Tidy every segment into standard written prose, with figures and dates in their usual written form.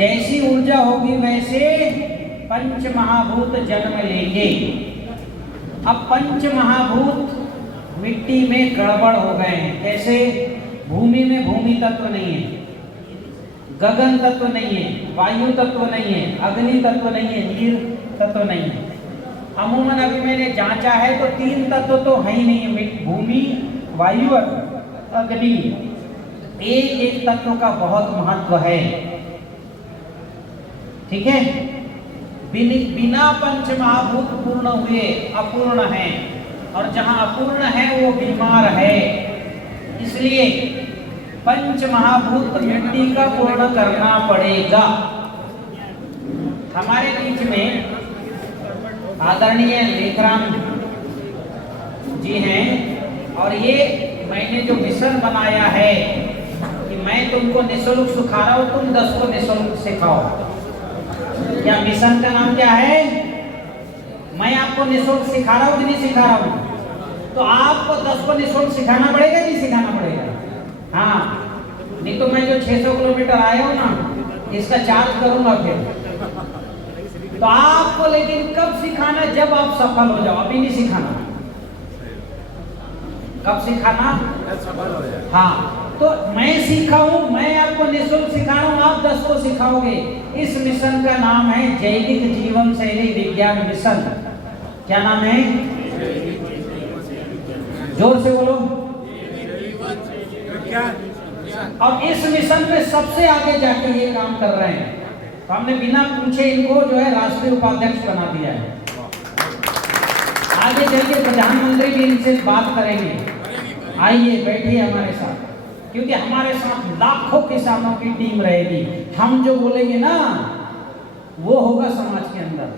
जैसी ऊर्जा होगी वैसे पंच महाभूत जन्म लेंगे। अब पंच महाभूत मिट्टी में गड़बड़ हो गए हैं। कैसे? भूमि में भूमि तत्व नहीं है, गगन तत्व नहीं है, वायु तत्व नहीं है, अग्नि तत्व नहीं है, नीर तत्व नहीं है। अमूमन अभी मैंने जांचा है तो 3 तत्व तो है ही नहीं है, भूमि, वायु और अग्नि। एक एक तत्व का बहुत महत्व है। ठीक है? बिना पंच महाभूत पूर्ण हुए अपूर्ण है, और जहां अपूर्ण है वो बीमार है। इसलिए पंच महाभूत मिट्टी का पूर्ण करना पड़ेगा। हमारे बीच में आदरणीय लेखराम जी हैं, और ये मैंने जो मिशन बनाया है कि मैं तुमको निःशुल्क सिखा रहा हूं, तुम 10 को निःशुल्क सिखाओ। क्या मिशन का नाम क्या है? मैं आपको निःशुल्क सिखा रहा हूं कि नहीं सिखा रहा हूं? तो आपको 10 को निःशुल्क सिखाना पड़ेगा, नहीं सिखाना पड़ेगा? हाँ, नहीं तो मैं जो 600 किलोमीटर आया हूं ना, इसका चार्ज करूंगा फिर। तो आपको लेकिन कब सिखाना? जब आप सफल हो जाओ, अभी नहीं सिखाना। कब सिखाना? सफल हो जाए। हाँ, तो मैं सीखा हूं, मैं आपको निःशुल्क सिखा रहा हूं, आप 10 को सिखाओगे। इस मिशन का नाम है जैविक जीवन शैली विज्ञान मिशन। क्या नाम है? जोर से बोलो। और इस मिशन में सबसे आगे जाके ये काम कर रहे हैं। तो हमने बिना पूछे इनको जो है राष्ट्रीय उपाध्यक्ष बना दिया है। आगे चल के प्रधानमंत्री भी इनसे बात करेंगे। आइए बैठिए हमारे साथ, क्योंकि हमारे साथ लाखों किसानों की टीम रहेगी। हम जो बोलेंगे ना वो होगा समाज के अंदर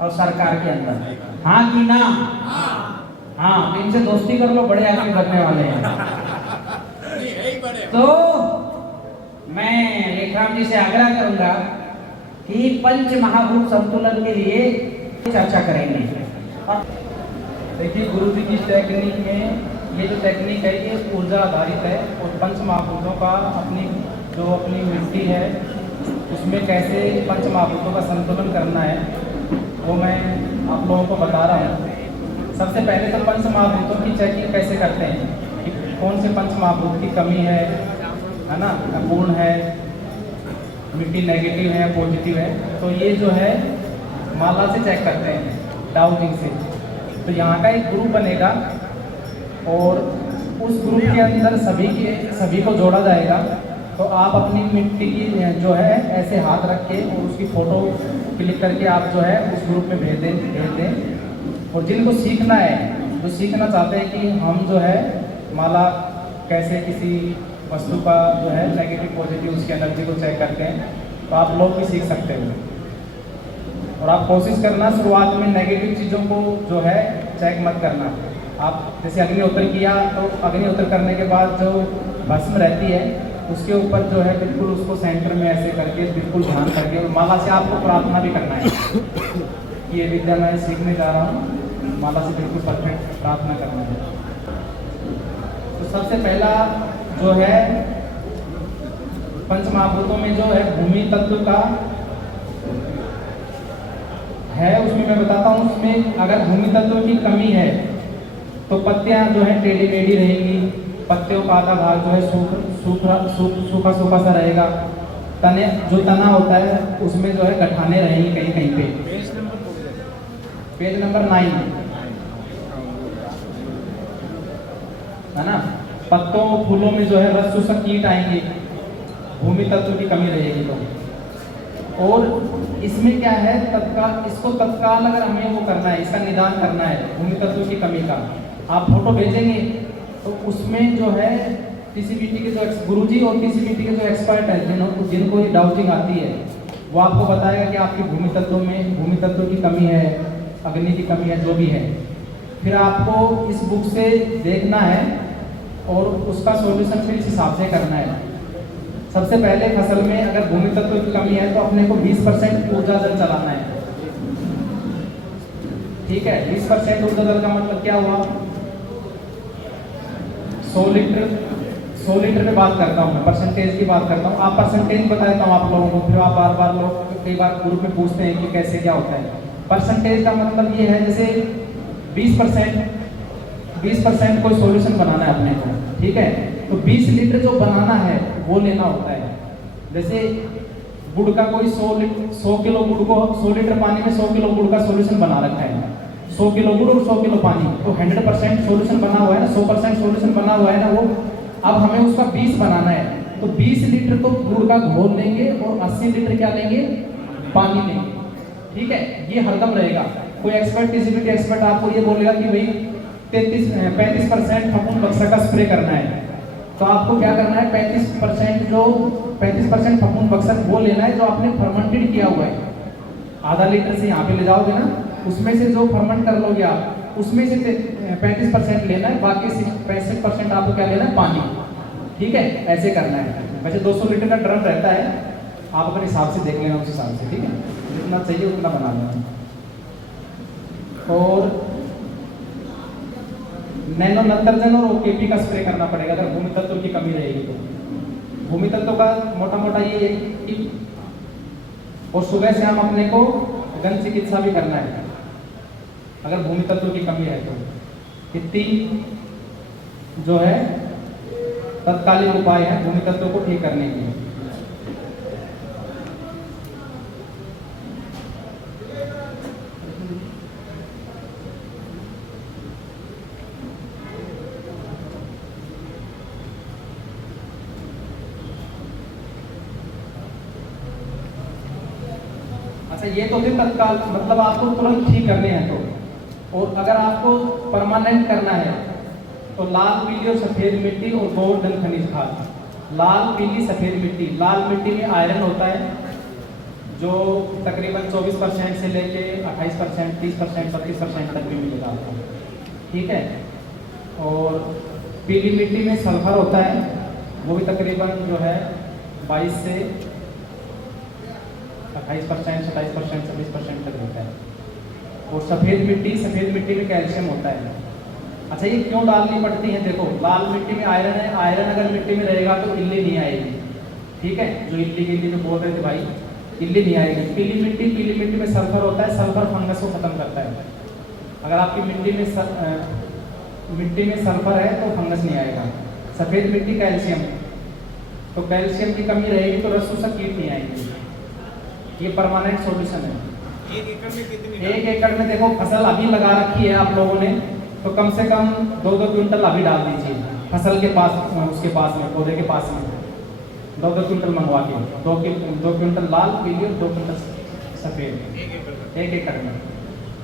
और सरकार के अंदर। हाँ कि ना? हाँ, तो इनसे दोस्ती कर लो, बड़े आदमी बनने वाले हैं। तो मैं लेखराम जी से आग्रह करूंगा कि पंच महाभूत संतुलन के लिए चर्चा करेंगे। देखिए, गुरु जी की टेक्निक में ये जो टेक्निक है ये ऊर्जा आधारित है, और पंच महाभूतों का अपनी मिट्टी है उसमें कैसे पंच महाभूतों का संतुलन करना है वो मैं आप लोगों को बता रहा हूँ। सबसे पहले तो पंच महाभूतों की चेकिंग कैसे करते हैं कि कौन से पंच महाभूत की कमी है ना, अपूर्ण है, मिट्टी नेगेटिव है, पॉजिटिव है। तो ये जो है माला से चेक करते हैं, डाउजिंग से। तो यहाँ का एक ग्रुप बनेगा और उस ग्रुप के अंदर सभी को जोड़ा जाएगा। तो आप अपनी मिट्टी की जो है ऐसे हाथ रख के और उसकी फ़ोटो क्लिक करके आप जो है उस ग्रुप में भेज दें। और जिनको सीखना है, जो सीखना चाहते हैं कि हम जो है माला कैसे किसी वस्तु का जो है नेगेटिव पॉजिटिव उसकी एनर्जी को चेक करते हैं, तो आप लोग भी सीख सकते हो। और आप कोशिश करना शुरुआत में नेगेटिव चीज़ों को जो है चेक मत करना। आप जैसे अग्निहोत्र किया तो अग्निहोत्र करने के बाद जो भस्म रहती है उसके ऊपर जो है बिल्कुल उसको सेंटर में ऐसे करके बिल्कुल ध्यान करके, और माला से आपको प्रार्थना भी करना है कि ये विद्या मैं सीखने जा रहा हूँ, माला से बिल्कुल परफेक्ट प्रार्थना करना है। तो सबसे पहला जो है पंच महाभूतों में जो है भूमि तत्व का है, उसमें मैं बताता हूँ। उसमें अगर भूमि तत्व की कमी है तो पत्तियां जो है टेढ़ी मेढ़ी रहेंगी, पत्तियों का आधा भाग जो है सूखा सा रहेगा। तने जो तना होता है उसमें जो है गठाने रहेंगी कहीं कहीं पे। पेज नंबर 9 है ना। पत्तों फूलों में जो है रस चूसक कीट आएंगे, भूमि तत्व की कमी रहेगी तो। और इसमें क्या है, इसको तत्काल अगर हमें वो करना है, इसका निदान करना है भूमि तत्व की कमी का, आप फोटो भेजेंगे तो उसमें जो है टीसीबीटी के जो गुरुजी और टीसीबीटी के जो एक्सपर्ट है जिनको ये डाउटिंग आती है वो आपको बताएगा कि आपकी भूमि तत्व की कमी है, अग्नि की कमी है, जो भी है। फिर आपको इस बुक से देखना है और उसका सॉल्यूशन फिर इस हिसाब से करना है। सबसे पहले फसल में अगर भूमि तत्व की कमी है तो अपने को 20% ऊर्जा जल चलाना है। ठीक है, 20% ऊर्जा जल का मतलब क्या हुआ? 100 100 लीटर पे बात करता हूँ, मैं परसेंटेज की बात करता हूँ। आप परसेंटेज बता देता हूँ आप लोगों को, फिर आप बार बार लोग कई बार ग्रुप में पूछते हैं कि कैसे क्या होता है। परसेंटेज का मतलब ये है जैसे 20% कोई सॉल्यूशन बनाना है अपने को, ठीक है, तो 20 लीटर जो बनाना है वो लेना होता है। जैसे गुड़ का कोई 100 किलो गुड़ को 100 लीटर पानी में 100 किलो गुड़ का सॉल्यूशन बना रखा है, 100 किलो गुड़ और 100 किलो पानी, तो 100% सॉल्यूशन बना हुआ है ना, 100% सॉल्यूशन बना हुआ है ना वो। अब हमें उसका 20 बनाना है, तो 20 लीटर तो गुड़ का घोल लेंगे और 80 लीटर क्या लेंगे, पानी लेंगे, ठीक है। ये हरदम रहेगा। कोई एक्सपर्ट, टीसीबीटी एक्सपर्ट आपको ये बोलेगा कि भाई 35% फफूंद बक्सा का स्प्रे करना है, तो आपको क्या करना है, 35% फफूंद बक्सा वो लेना है जो आपने फर्मेंटेड किया हुआ है। आधा लीटर से यहाँ पे ले जाओगे ना, उसमें से जो फर्मेंट कर लोगे आप, उसमें से 35% लेना है, बाकी 65% आपको क्या लेना है, पानी, ठीक है। ऐसे करना है। वैसे 200 लीटर का ड्रम रहता है, आप अपने हिसाब से देख लेना उस हिसाब से, ठीक है, जितना चाहिए उतना बना लेना। और नैनो नत्रजन और ओकेपी का स्प्रे करना पड़ेगा अगर भूमि तत्व की कमी रहेगी तो। भूमि तत्व का मोटा मोटा ये है कि, और सुबह से हम अपने को गन चिकित्सा भी करना है अगर भूमि तत्व की कमी है तो। इतनी जो है तत्कालीन उपाय है भूमि तत्व को ठीक करने के लिए। अच्छा, ये तो फिर तत्काल, मतलब आपको तुरंत ठीक करने हैं तो। और अगर आपको परमानेंट करना है तो लाल, पीली और सफेद मिट्टी और गोवर्धन खनिज खाद। लाल, पीली, सफेद मिट्टी। लाल मिट्टी में आयरन होता है जो तकरीबन 24% से लेके 28%, 30%, 32% तक भी मिलेगा आपको, ठीक है। और पीली मिट्टी में सल्फर होता है, वो भी तकरीबन जो है 22 से 28%, 27%, 26% तक होता है। और सफ़ेद मिट्टी में कैल्शियम होता है। अच्छा, ये क्यों डालनी पड़ती है? देखो, लाल मिट्टी में आयरन है, आयरन अगर मिट्टी में रहेगा तो इल्ली नहीं आएगी, ठीक है। जो इल्ली जो बोल रहे थे भाई, इल्ली नहीं आएगी। पीली मिट्टी में सल्फर होता है, सल्फर फंगस को खत्म करता है। अगर आपकी मिट्टी में सल्फर है तो फंगस नहीं आएगा। सफ़ेद मिट्टी कैल्शियम, तो कैल्शियम की कमी रहेगी तो रस्सों से कीट नहीं आएगी। ये परमानेंट सॉल्यूशन है। 1 एकड़ में कितनी? 1 एकड़ में देखो, फसल अभी लगा रखी है आप लोगों ने, तो कम से कम 2-2 क्विंटल अभी डाल दीजिए फसल के पास, उसके पास में, पौधे के पास में 2-2 क्विंटल मंगवा के, 2 क्विंटल लाल, पीली और 2 क्विंटल सफ़ेद 1 एकड़ में।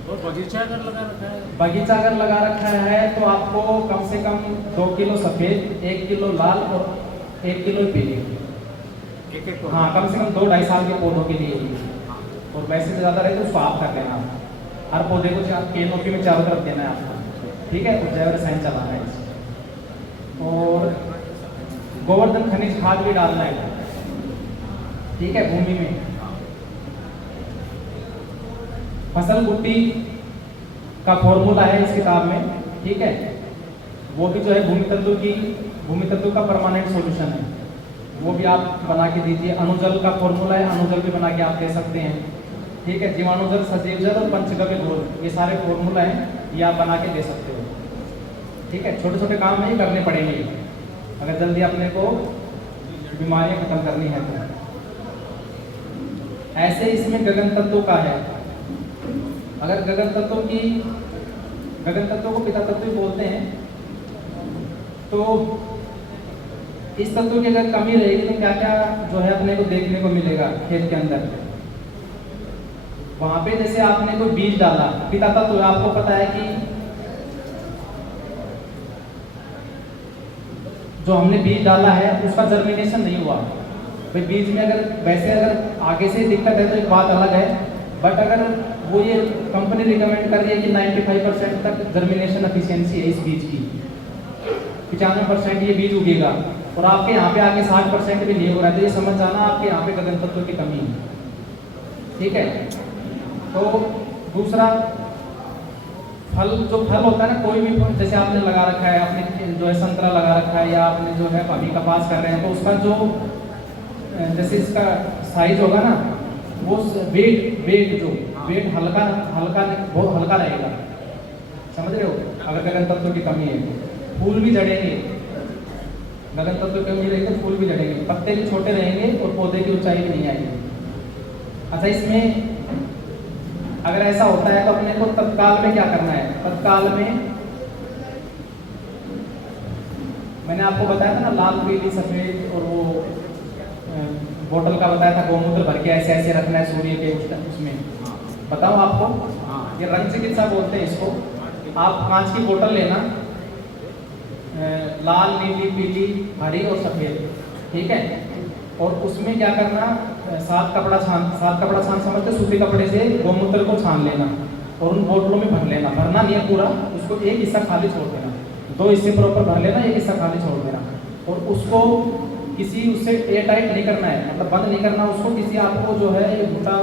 और बगीचा अगर लगा रखा है, बगीचा अगर लगा रखा है तो आपको कम से कम 2 किलो सफ़ेद, 1 किलो लाल और 1 किलो पीली, एक हाँ, कम से कम 2-2.5 साल के पौधों के लिए। और वैसे से ज़्यादा रहे तो उसको आप कर लेना, हर पौधे को केनोपी में चारों तरफ देना है आपको, ठीक है। तो जैव रसायन चलाना है इसको। और गोवर्धन खनिज खाद भी डालना है, ठीक है, भूमि में। फसल कुट्टी का फॉर्मूला है इस किताब में, ठीक है। वो भी जो है भूमि तत्व का परमानेंट सॉल्यूशन है, वो भी आप बना के दीजिए। अणुजल का फॉर्मूला है, अणुजल भी बना के आप दे सकते हैं, ठीक है। जीवाणुजल, सजीव जल और पंचगव्य घोल, ये सारे फॉर्मूला हैं, ये आप बना के दे सकते हो, ठीक है। छोटे छोटे काम नहीं करने पड़ेंगे अगर जल्दी अपने को बीमारियां खत्म करनी है तो। ऐसे इसमें गगन तत्व का है। अगर गगन तत्व को पिता तत्व बोलते हैं, तो इस तत्व की अगर कमी रहेगी तो क्या क्या जो है अपने को देखने को मिलेगा खेत के अंदर। वहां पे जैसे आपने कोई बीज डाला, पिता तत्व आपको पता है कि जो हमने बीज डाला है उसका जर्मिनेशन नहीं हुआ भाई। बीज में अगर आगे से दिक्कत है तो एक बात अलग है, बट अगर वो ये कंपनी रिकमेंड कर रही है कि 95% तक जर्मिनेशन एफिशिएंसी है इस बीज की, 95% ये बीज उगेगा, और आपके यहाँ पे आके 60% भी नहीं हो रहा है, तो ये समझ जाना आपके यहाँ पे गगन तत्व की कमी है, ठीक है। तो दूसरा फल जो फल होता है ना, कोई भी फल, जैसे आपने लगा रखा है, आपने जो है संतरा लगा रखा है, या आपने जो है अभी कपास कर रहे हैं, तो उसका जो जैसे इसका साइज होगा ना, वो वेट हल्का हल्का बहुत हल्का रहेगा, समझ रहे हो। अगर गगन तत्व की कमी है, फूल भी झड़ेंगे, गगन तत्व की कमी रहेगी तो फूल भी झड़ेंगे, पत्ते भी छोटे रहेंगे और पौधे की ऊंचाई भी नहीं आएगी। अच्छा, इसमें अगर ऐसा होता है तो अपने को तत्काल में क्या करना है? तत्काल में मैंने आपको बताया था ना, लाल पीली सफेद, और वो बोतल का बताया था, गोमूत्र भर के ऐसे ऐसे रखना है सूर्य के उसमें। बताओ आपको, ये रंग चिकित्सा बोलते हैं इसको। आप कांच की बोतल लेना, लाल नीली पीली हरी और सफेद, ठीक है, और उसमें क्या करना, सात कपड़ा छान समझते, सूती कपड़े से गोमूत्र को छान लेना और उन बोतलों में भर लेना। भरना नहीं है पूरा, उसको एक हिस्सा खाली छोड़ देना, 2 हिस्से प्रॉपर भर लेना, एक हिस्सा खाली छोड़ देना, और उसको किसी उससे एयर टाइट नहीं करना है, मतलब बंद नहीं करना उसको। किसी आपको जो है ये भुट्टा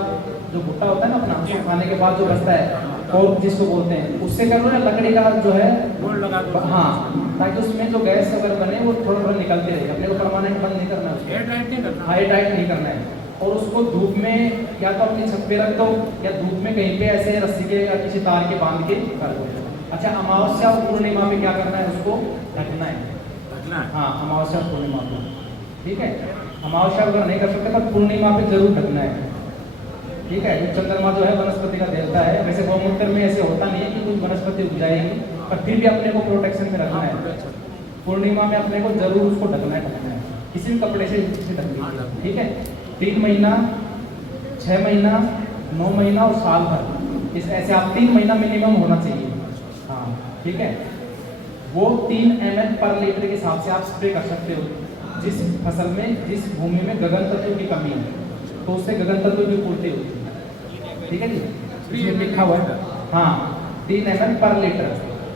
होता है ना अपना, उसको खाने के बाद जो बचता है, और जिसको बोलते हैं, उससे कर लो, या लकड़ी का जो है गोल लगा दो। हाँ, ताकि उसमें जो गैस अगर बने वो थोड़ा थोड़ा निकलते रहे, अपने को परमानेंट बंद नहीं करना है, एयर टाइट नहीं करना। एयर टाइट नहीं करना है। और उसको धूप में या तो अपनी छत पे रख दो, या धूप में कहीं पे ऐसे रस्सी के या किसी तार के बांध के कर दो। अच्छा, अमावस्या और पूर्णिमा में क्या करना है? उसको ढकना है। हाँ, अमावस्या और पूर्णिमा को, ठीक है। अमावस्या अगर नहीं कर सकते पर पूर्णिमा पे जरूर ढकना है, ठीक है। चंद्रमा जो है वनस्पति का देवता है। वैसे गोमूत्र में ऐसे होता नहीं है कि कुछ वनस्पति उग जाएगी, पर फिर भी अपने को प्रोटेक्शन में रखना है। पूर्णिमा में अपने को जरूर उसको ढकना है, किसी भी कपड़े से ढकना है, ठीक है। 3 महीना, 6 महीना, 9 महीना और साल भर, इस ऐसे आप 3 महीना मिनिमम होना चाहिए, हाँ, ठीक है। वो 3 ml पर लीटर के हिसाब से आप स्प्रे कर सकते हो। जिस फसल में, जिस भूमि में गगन तत्व की कमी है, तो उससे गगन तत्व की पूर्ति होती है, ठीक है जी। इसमें लिखा हुआ है, हाँ, 3 ml पर लीटर।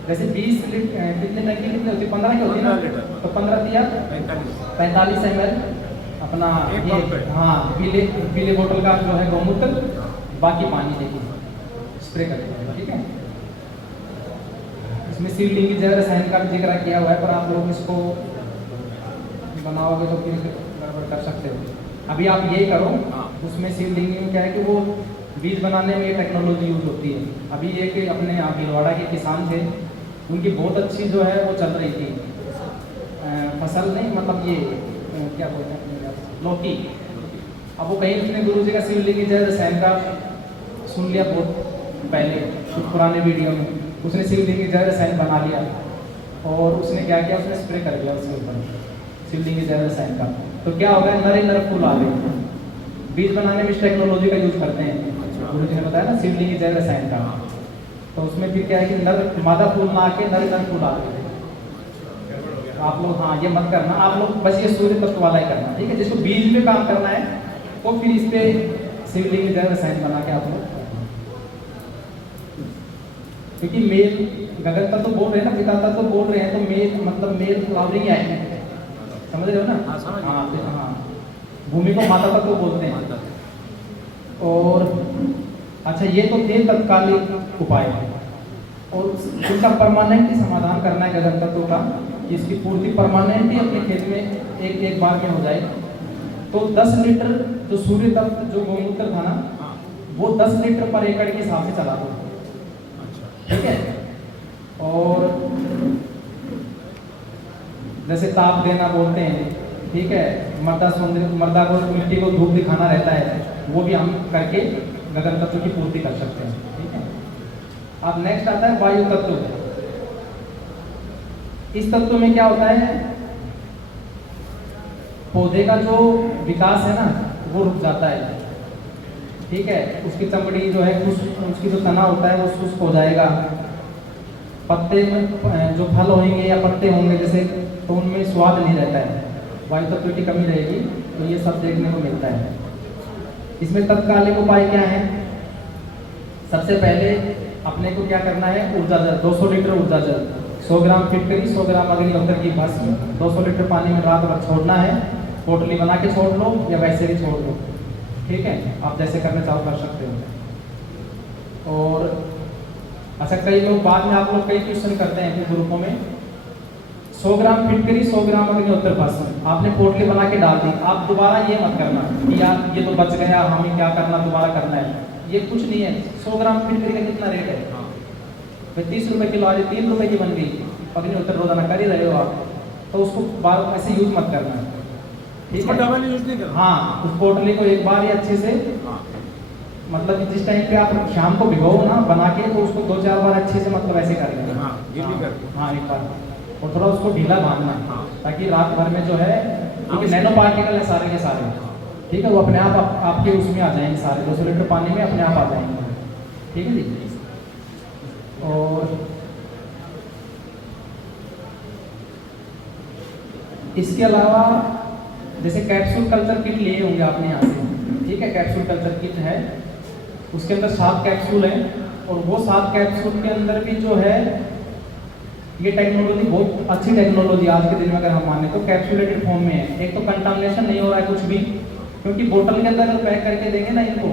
जैसे 20 लीटर कितने टंकी कितने होती है? 15 की होती है ना, तो 15 दिया 45 ml अपना ये, हाँ, पीले बोतल का जो है गोमूत्र, बाकी पानी देखिए स्प्रे कर देगा, ठीक है। इसमें शिवलिंगी जल रसायन का भी जिक्र किया हुआ है, पर आप लोग इसको बनाओगे तो फिर गड़बड़ कर सकते हो। अभी आप यही करो, उसमें शिवलिंगी में क्या है कि वो बीज बनाने में ये टेक्नोलॉजी यूज होती है। अभी एक अपने यहाँ भीलवाड़ा के किसान थे, उनकी बहुत अच्छी जो है वो चल रही थी फसल, नहीं मतलब ये क्या बोलते हैं, लौकी। अब वो कहीं उसने गुरु जी का शिवलिंगी जय रसायन का सुन लिया बहुत पहले, कुछ पुराने वीडियो में, उसने शिवलिंगी जय रसायन बना लिया, और उसने क्या किया, उसने स्प्रे कर दिया उसके ऊपर शिवलिंगी जय रसायन का। तो क्या हो गया, नर फूल आ गए। बीज बनाने में इस टेक्नोलॉजी का यूज करते हैं, गुरु जी ने बताया ना, शिवलिंगी जय रसायन का। तो उसमें फिर क्या है कि नर मादा फूल ना आके नर फूल आ गए। आप लोग हाँ ये मत करना, आप लोग बस ये सूर्य तत्व वाला ही करना, ठीक है। जिसको बीज में काम करना है वो फिर इस पे शिवलिंग जय रसायन बना के आप लोग, क्योंकि मेल गगन तत्व बोल रहे हैं ना, पिता तत्व बोल रहे हैं, तो मेल मतलब मेल फ्लावरिंग आएगी, समझ रहे हो ना। हाँ, भूमि को माता तत्व बोलते हैं। और अच्छा, ये तो थे तत्कालिक उपाय, और इनका परमानेंट समाधान करना है गगन तत्व का, इसकी पूर्ति परमानेंट ही अपने खेत में एक बार में हो जाए। तो 10 लीटर जो सूर्य तत्व जो गोमूत्र था ना, वो 10 लीटर पर एकड़ के हिसाब से चला दो, ठीक है। और जैसे ताप देना बोलते हैं, ठीक है, मर्दा को मिट्टी को धूप दिखाना रहता है, वो भी हम करके गगन तत्व की पूर्ति कर सकते हैं, ठीक है। अब नेक्स्ट आता है वायु तत्व। इस तत्व में क्या होता है, पौधे का जो विकास है ना वो रुक जाता है, ठीक है। उसकी चमड़ी जो है उसकी जो तना होता है वो शुष्क हो जाएगा। पत्ते में जो फल होंगे या पत्ते होंगे जैसे, तो उनमें स्वाद नहीं रहता है, वायु तत्व की कमी रहेगी, तो ये सब देखने को मिलता है। इसमें तत्कालिक उपाय क्या है? सबसे पहले अपने को क्या करना है, ऊर्जा जल 200 लीटर ऊर्जा जल 100 ग्राम फिटकरी, 100 ग्राम अग्निहोत्र की भस्म 200 लीटर पानी में रात भर छोड़ना है। पोटली बना के छोड़ लो या वैसे ही छोड़ लो, ठीक है, आप जैसे करना चाहो कर सकते हो। और अच्छा, कई लोग बाद में आप लोग कई क्वेश्चन करते हैं अपने ग्रुपों में, 100 ग्राम फिटकरी 100 ग्राम अग्निहोत्र भस्म आपने पोटली बना के डाल दी, आप दोबारा ये मत करना कि यार ये तो बच गया, हमें क्या करना, दोबारा करना है, ये कुछ नहीं है। 100 ग्राम फिटकरी का कितना रेट है भाई, 30 रुपये किलो, आज 3 रुपये की बन गई, अग्निहोत्र रोजाना कर ही रहे हो आप, तो उसको बार ऐसे यूज मत करना, ठीक है। डबल यूज नहीं करना। हाँ, उस पोटली को एक बार ही अच्छे से, मतलब कि जिस टाइम पे आप शाम को भिगो ना बना के, तो उसको 2-4 बार अच्छे से मतलब ऐसे कर लेना। हाँ, गीली करके। हाँ, एक बार, और थोड़ा उसको ढीला बांधना, हाँ। ताकि रात भर में जो है, क्योंकि नैनो पार्टिकल है सारे के सारे, ठीक है, वो अपने आप आपके उसमें आ जाएंगे सारे, 200 लीटर पानी में अपने आप आ जाएंगे, ठीक है जी। और इसके अलावा जैसे कैप्सूल कल्चर किट लिए होंगे आपने यहाँ से, ठीक है, कैप्सूल कल्चर किट है, उसके अंदर 7 कैप्सूल हैं, और वो 7 कैप्सूल के अंदर भी जो है, ये टेक्नोलॉजी बहुत अच्छी टेक्नोलॉजी आज के दिन में अगर हम माने तो कैप्सूलेटेड फॉर्म में है। एक तो कंटामिनेशन नहीं हो रहा है कुछ भी, क्योंकि बोतल के अंदर पैक करके देंगे ना इनको,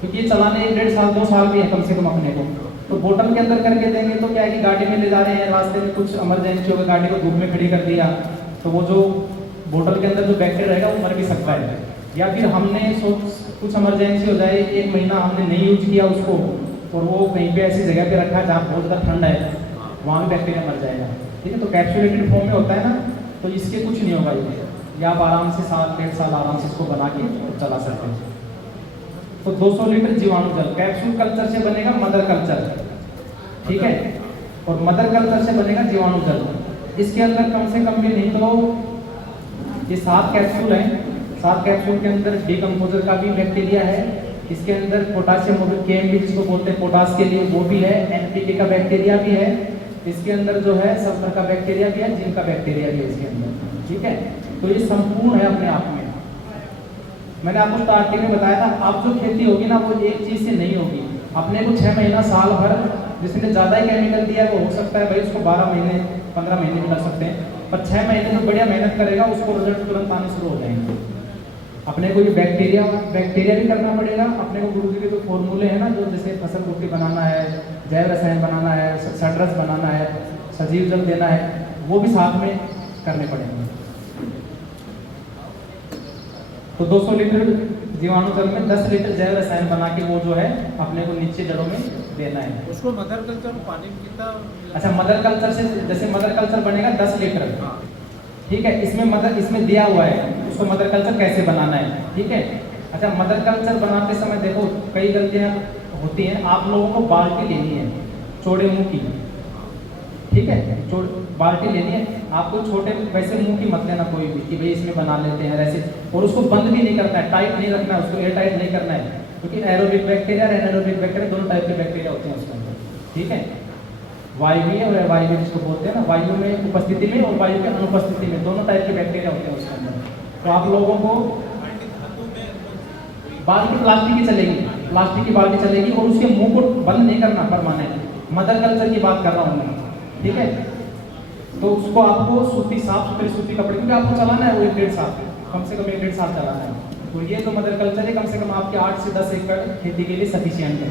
क्योंकि ये चलाने 1-1.5 साल 2 साल भी है कम से कम अपने को, तो बोतल के अंदर करके देंगे तो क्या है कि गाड़ी में ले जा रहे हैं, रास्ते में कुछ इमरजेंसी होगा, गाड़ी को धूप में खड़ी कर दिया, तो वो जो बोतल के अंदर जो बैक्टीरिया रहेगा वो मर भी सकता है, या फिर हमने कुछ इमरजेंसी हो जाए, 1 महीना हमने नहीं यूज किया उसको, और वो कहीं पे ऐसी जगह पे रखा है जहाँ बहुत ज़्यादा ठंड है, वहाँ भी बैक्टीरिया मर जाएगा, ठीक है। तो कैप्सूलेटेड फॉर्म में होता है ना, तो इसके कुछ नहीं होगा ये आप आराम से 7-8 साल आराम से इसको बना के चला सकते हैं। तो 200 लीटर जीवाणु जल कैप्सूल कल्चर से बनेगा मदर कल्चर, ठीक है, और मदर कल्चर से बनेगा जीवाणु जल। इसके अंदर कम से कम भी नहीं तो ये 7 कैप्सूल हैं, 7 कैप्सूल के अंदर डिकम्पोजर का भी बैक्टीरिया है, इसके अंदर पोटासियम केएमबी जिसको बोलते हैं पोटास के लिए वो भी है, एनपीके का बैक्टीरिया भी है, इसके अंदर जो है सल्फर का बैक्टीरिया भी है, जिंक का बैक्टीरिया भी है इसके अंदर, ठीक है। तो ये संपूर्ण है अपने आप में। मैंने आपको स्टार्टिंग में बताया था, अब जो खेती होगी ना वो एक चीज से नहीं होगी, अपने को 6 महीना साल भर जिसने ज़्यादा ही केमिकल दिया है वो हो सकता है भाई उसको 12 महीने 15 महीने भी लग सकते हैं, पर 6 महीने में बढ़िया मेहनत करेगा उसको रिजल्ट तुरंत आने शुरू हो जाएंगे। अपने को ये बैक्टीरिया भी करना पड़ेगा, अपने को गुरु जी के जो फॉर्मूले हैं ना, जो जैसे फसल रोटी बनाना है, जैव रसायन बनाना है, सडरस बनाना है, सजीव जल देना है, वो भी साथ में करने पड़ेंगे। तो 200 लीटर जीवाणु जल में 10 लीटर जैव रसायन बना के वो जो है अपने को नीचे जड़ों में देना है। उसको मदर कल्चर पानी में कितना? अच्छा, मदर कल्चर से जैसे मदर कल्चर बनेगा 10 लीटर, ठीक है, इसमें दिया हुआ है उसको मदर कल्चर कैसे बनाना है, ठीक है। अच्छा, मदर कल्चर बनाते समय देखो कई गलतियां होती हैं, आप लोगों को बाल्टी लेनी है चौड़े मुंह की, ठीक है, बाल्टी लेनी है आपको, छोटे वैसे मुंह की मत लेना कोई भी कि भाई इसमें बना लेते हैं ऐसे, और उसको बंद भी नहीं करना है, टाइट नहीं रखना है, उसको एयर टाइट नहीं करना है, क्योंकि एरोबिक बैक्टीरिया और एनारोबिक बैक्टीरिया दोनों टाइप के बैक्टीरिया होते हैं उसके अंदर, ठीक है। वायवीय और अवायवीय जिसको बोलते हैं ना, वायु में उपस्थिति में और वायु के अनुपस्थिति में दोनों टाइप के बैक्टीरिया होते हैं उसके अंदर। तो आप लोगों को बाल्टी प्लास्टिक की चलेगी, प्लास्टिक की बाल्टी चलेगी, और उसके मुंह को बंद नहीं करना परमानेंट, मदर कल्चर की बात कर रहा हूँ मैं, ठीक है। तो उसको आपको साफ सुथरे सूती कपड़े, क्योंकि आपको चलाना है वो 1-1.5 साल, कम से कम 1-1.5 साल चलाना है, तो ये तो मदर कल्चर है, कम से कम आपके 8 से 10 एकड़ खेती के लिए सफिशिएंट है,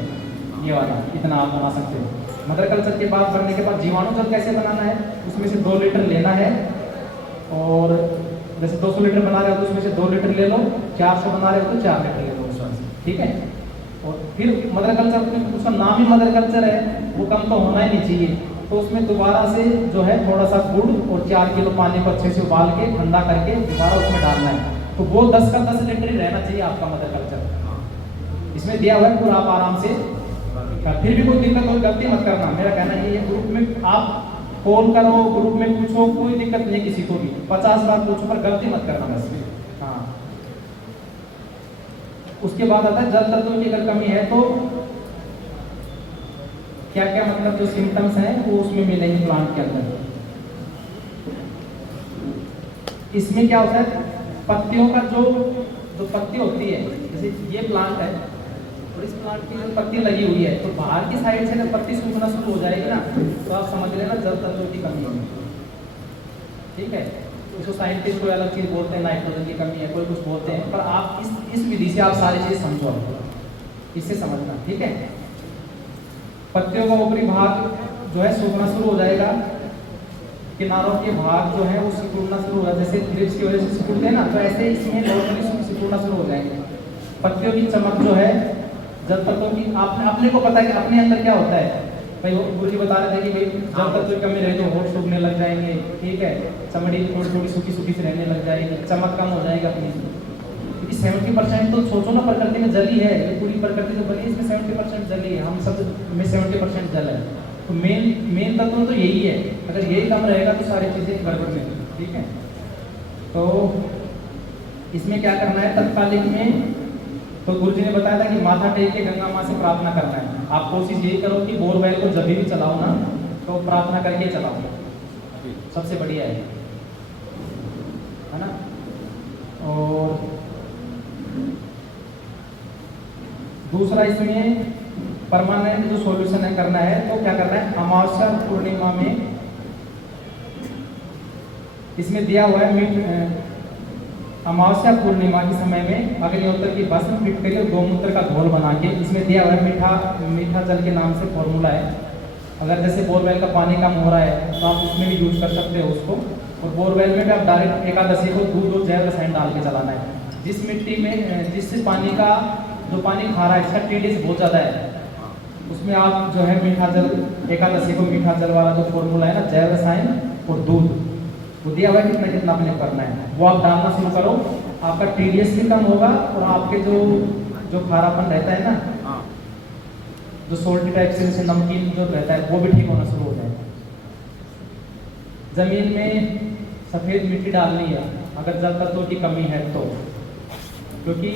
ये वाला इतना आप बना सकते हो। मदर कल्चर के बाद बनने के बाद जीवाणु जल कैसे बनाना है, उसमें से 2 लीटर लेना है, और जैसे 200 लीटर बना रहे हो तो उसमें से 2 लीटर ले लो, 400 बना रहे हो तो 4 लीटर ले लो उसमें से, ठीक है। और फिर मदर कल्चर, उसका नाम ही मदर कल्चर है, वो कम तो होना ही नहीं चाहिए, तो उसमें दोबारा से जो है थोड़ा सा गुड़ और 4 किलो पानी को अच्छे से उबाल के ठंडा करके दोबारा उसमें डालना है, तो वो 10 का 10 लीटर ही रहना चाहिए आपका मदर कल्चर। इसमें दिया हुआ है पूरा, आप आराम से, फिर भी कोई दिक्कत हो गलती मत करना, मेरा कहना ये ग्रुप में आप कॉल करो, ग्रुप में पूछो, कोई दिक्कत नहीं किसी को भी, 50 बार पूछो पर गलती मत करना बस। हाँ, उसके बाद आता है जल तत्वों की अगर कमी है तो क्या क्या मतलब जो सिम्टम्स हैं वो उसमें मिलेंगे प्लांट के अंदर। इसमें क्या होता है, पत्तियों का जो पत्ती होती है, जैसे ये प्लांट है और इस प्लांट की जो पत्ती लगी हुई है, तो बाहर की साइड से अगर पत्ती सूखना शुरू हो जाएगी ना, तो आप समझ लेना जल तत्वों की कमी होगी, ठीक है। इसको साइंटिस्ट कोई अलग चीज़ बोलते हैं, नाइट्रोजन की कमी है, कोई कुछ बोलते हैं, पर आप इस विधि से आप सारी चीज़ समझो, इससे समझना, ठीक है। पत्तियों का ऊपरी भाग जो है सूखना शुरू हो जाएगा, किनारों के भाग जो है वो सिकुड़ना शुरू हो जाए, जैसे ड्रिप्स की वजह से सिकुड़ते हैं ना, तो ऐसे इसमें नॉर्मली सिकुड़ना शुरू हो जाएंगे। पत्तियों की चमक जो है, जब तक कि आपने अपने को पता है कि अपने अंदर क्या होता है, भाई वो गुरुजी बता रहे थे कि भाई जब तक कोई कमी रहे तो होठ सूखने लग जाएंगे, ठीक है, चमड़ी थोड़ी थोड़ी सूखी सूखी से रहने लग जाएगी, चमक कम हो जाएगी अपनी, क्योंकि 70% तो सोचो ना प्रकृति में जल ही है, ये पूरी प्रकृति जो बनी है इसमें 70% जल ही है, हम सब में 70% जल है, तो मेन तत्व तो यही है, अगर यही कम रहेगा तो सारी चीज़ें गड़बड़ में, ठीक है। तो इसमें क्या करना है तत्कालिक में, तो गुरुजी ने बताया था कि माथा टेक के गंगा माँ से प्रार्थना करना है। आप कोशिश यही करो कि बोरवेल को जब भी चलाओ ना तो प्रार्थना करके चलाओ, सबसे बढ़िया है ना। और दूसरा इसमें परमानेंट जो सॉल्यूशन है करना है, तो क्या करना है, अमावस्या पूर्णिमा में इसमें दिया हुआ है अमावस्या पूर्णिमा के समय में अग्निहोत्र की भस्म फिट करिए और गौमूत्र का घोल बना के, इसमें दिया हुआ है मीठा जल के नाम से फॉर्मूला है। अगर जैसे बोरवेल का पानी कम हो रहा है तो आप उसमें भी यूज कर सकते हो उसको, और बोरवेल में भी आप डायरेक्ट एकादशी को दूध और जैव रसायन डाल के चलाना है। जिस मिट्टी में जिस पानी का जो पानी खा रहा है इसका टीडीएस बहुत ज़्यादा है, उसमें आप जो है मीठा जल, एकादशी को मीठा जल वाला जो फॉर्मूला है ना, जैव रसायन और दूध, वो दिया हुआ है कितना कितना आपने करना है, वो आप डालना शुरू करो, आपका टीडीएस भी कम होगा और आपके जो खारापन रहता है ना, जो सोल्टी टाइप से जैसे नमकीन जो रहता है वो भी ठीक होना शुरू हो जाएगा। जमीन में सफ़ेद मिट्टी डालनी है अगर जल तत्वों की कमी है तो, क्योंकि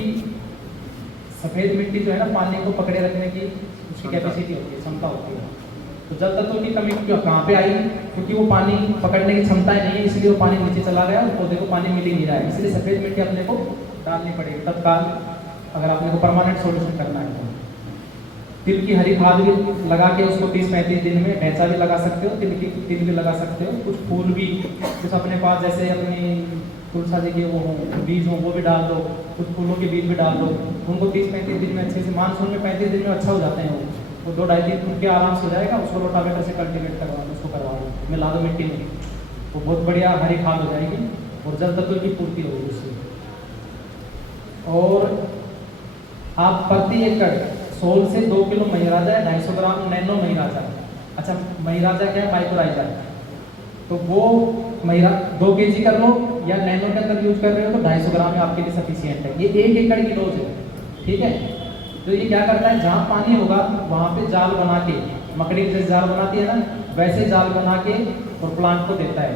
सफ़ेद मिट्टी जो है ना पानी को पकड़े रखने की उसकी कैपेसिटी होती है, क्षमता होती है। तो जल तत्वों की कमी क्यों कहाँ पे आई, क्योंकि वो पानी पकड़ने की क्षमता ही नहीं है, इसलिए वो पानी नीचे चला गया और पौधे को पानी मिल ही नहीं रहा है, इसलिए सफ़ेद मिट्टी अपने को डालनी पड़ेगी तत्काल, अगर आपने को परमानेंट सॉल्यूशन करना है तो। तिल की हरी खाद भी लगा के उसको 30-35 दिन में ढैंचा भी लगा सकते हो, तिल भी लगा सकते हो, कुछ फूल भी कुछ अपने पास जैसे अपनी तुलसा जी के वो बीज हो वो भी डाल दो, कुछ फूलों के बीज भी डाल दो, उनको 30-35 दिन में अच्छे से, मानसून में 35 दिन में अच्छा हो जाते हैं वो 2-2.5 दिन उनके आराम से हो जाएगा, उसको रोटावेटर से कल्टीवेट करवा दो, उसको करवा दो, मिला दो मिट्टी में, वो बहुत बढ़िया हरी खाद हो जाएगी और जल तत्व की पूर्ति होगी उससे। और आप प्रति एकड़ 100 से 2 किलो महिराजा है, 250 ग्राम नैनो महिराजा, अच्छा महिराजा क्या है, माइक्रोराइजा, तो वो 2 kg कर लो या नैनो के अंदर यूज कर रहे हो तो 250 ग्राम में आपके लिए सफिशियंट है, ये 1 एकड़ की डोज है, ठीक है। तो ये क्या करता है, जहाँ पानी होगा वहाँ पे जाल बना के, मकड़ी जैसे जाल बनाती है ना वैसे जाल बना के और प्लांट को देता है,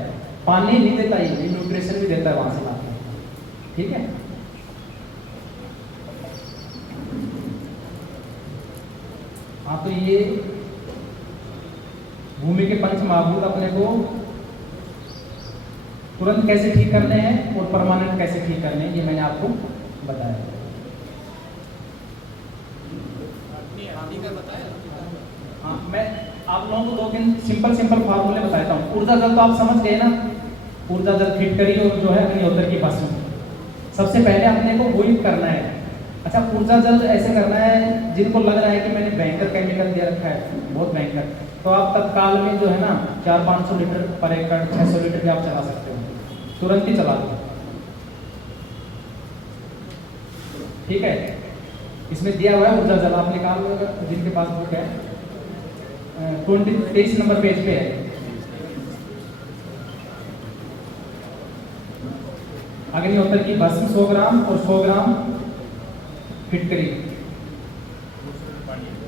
पानी नहीं देता, ये न्यूट्रिशन भी देता है वहाँ से लाके, ठीक है। हाँ, तो ये भूमि के पंच महाभूत अपने को तुरंत कैसे ठीक करने हैं और परमानेंट कैसे ठीक करने हैं, ये मैंने आपको बताया। हाँ, मैं आप लोगों को 2-3 सिंपल फार्मूले बताता हूँ। ऊर्जा जल तो आप समझ गए ना, ऊर्जा जल फिट करिए और जो है अग्निहोत्र की भस्म, सबसे पहले अपने को वही करना है। अच्छा, ऊर्जा जल ऐसे करना है जिनको लग रहा है कि मैंने भयंकर केमिकल दे रखा है, बहुत भयंकर, तो आप तत्काल में जो है ना 400-500 लीटर पर एकड़, 600 लीटर भी आप चला सकते हो, तुरंत ही चला दो, ठीक है। इसमें दिया हुआ है ऊर्जा जल, आप निकाल लो जिनके पास बुक है, 23 नंबर पेज पे है। अग्निहोत्र की भस्म 100 ग्राम और 100 ग्राम फिटकरी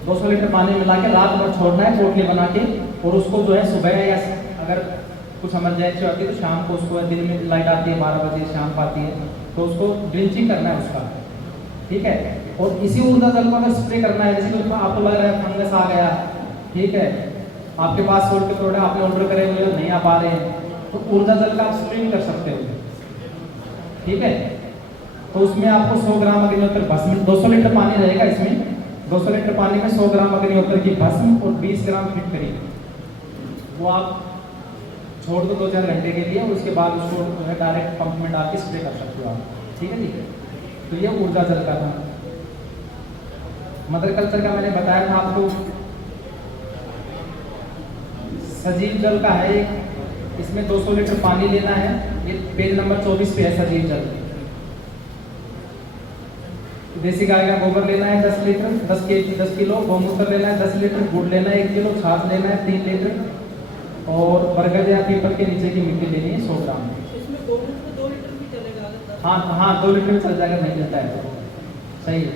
200 लीटर पानी मिला के रात भर छोड़ना है पोटली बना के, और उसको जो है सुबह या अगर कुछ इमरजेंसी होती है तो शाम को उसको, दिन में लाइट आती है 12 बजे, शाम को आती है, तो उसको ड्रिंचिंग करना है उसका, ठीक है। और इसी ऊर्जा जल को अगर स्प्रे करना है, जैसे आपको लग रहा है फंगस आ गया, ठीक है, आपके पास सोल्ट के प्रोडक्ट आपने ऑर्डर करे हुए नहीं आ पा रहे हैं, तो ऊर्जा जल का आप स्प्रे कर सकते हो, ठीक है। तो उसमें आपको 100 ग्राम अग्निहोत्र भस्म, 200 लीटर पानी रहेगा इसमें, 200 लीटर पानी में 100 ग्राम अग्निहोत्र की भस्म और 20 ग्राम फिटकरी, वो आप छोड़ दो 2-4 घंटे के लिए, और उसके बाद उसको जो है डायरेक्ट पंप में डाल के स्प्रे कर सकते हो आप, ठीक है जी। तो ये ऊर्जा जल का था। मदर कल्चर का मैंने बताया था आपको, सजीव जल का है एक, इसमें 200 लीटर पानी लेना है। ये पेज नंबर 24 पे है सजीव जल। देसी गाय का गोबर लेना है 10 लीटर, 10 किलो। गौमूत्र लेना है 10 लीटर। गुड़ लेना है 1 किलो। छाछ लेना है 3 लीटर। और बरगद या पीपल के नीचे की मिट्टी लेनी है 100 ग्राम। इसमें गौमूत्र 2 लीटर भी चलेगा? हाँ हाँ, 2 लीटर चल जाएगा, नहीं मिलता है सही है।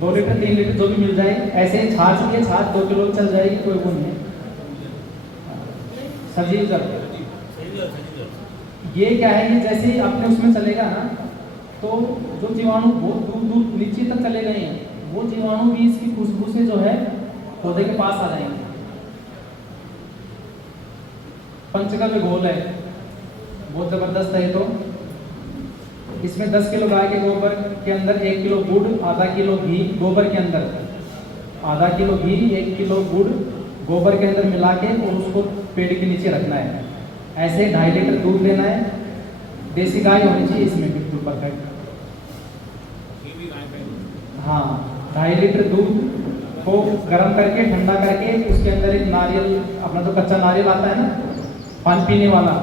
2 लीटर 3 लीटर जो भी मिल जाए। ऐसे ही छाछ भी है, छाछ 2 किलो चल जाएगी, कोई वो नहीं है। सजीव जल ये क्या है कि जैसे ही अपने उसमें चलेगा ना, तो जो जीवाणु बहुत दूर दूर नीचे तक चले गए हैं, वो जीवाणु भी इसकी खुशबू से जो है पौधे के पास आ जाएंगे। पंचगव्य घोल है, बहुत जबरदस्त है। तो इसमें 10 किलो गाय के गोबर के अंदर 1 किलो गुड़, आधा किलो घी गोबर के अंदर, आधा किलो घी 1 किलो गुड़ गोबर के अंदर मिला के और उसको पेड़ के नीचे रखना है। ऐसे 2.5 लीटर दूध लेना है। देसी गाय होनी चाहिए इसमें बिल्कुल परफेक्ट। हाँ, 2.5 लीटर दूध को गर्म करके ठंडा करके उसके अंदर एक नारियल, अपना जो कच्चा नारियल आता है ना पानी पीने वाला,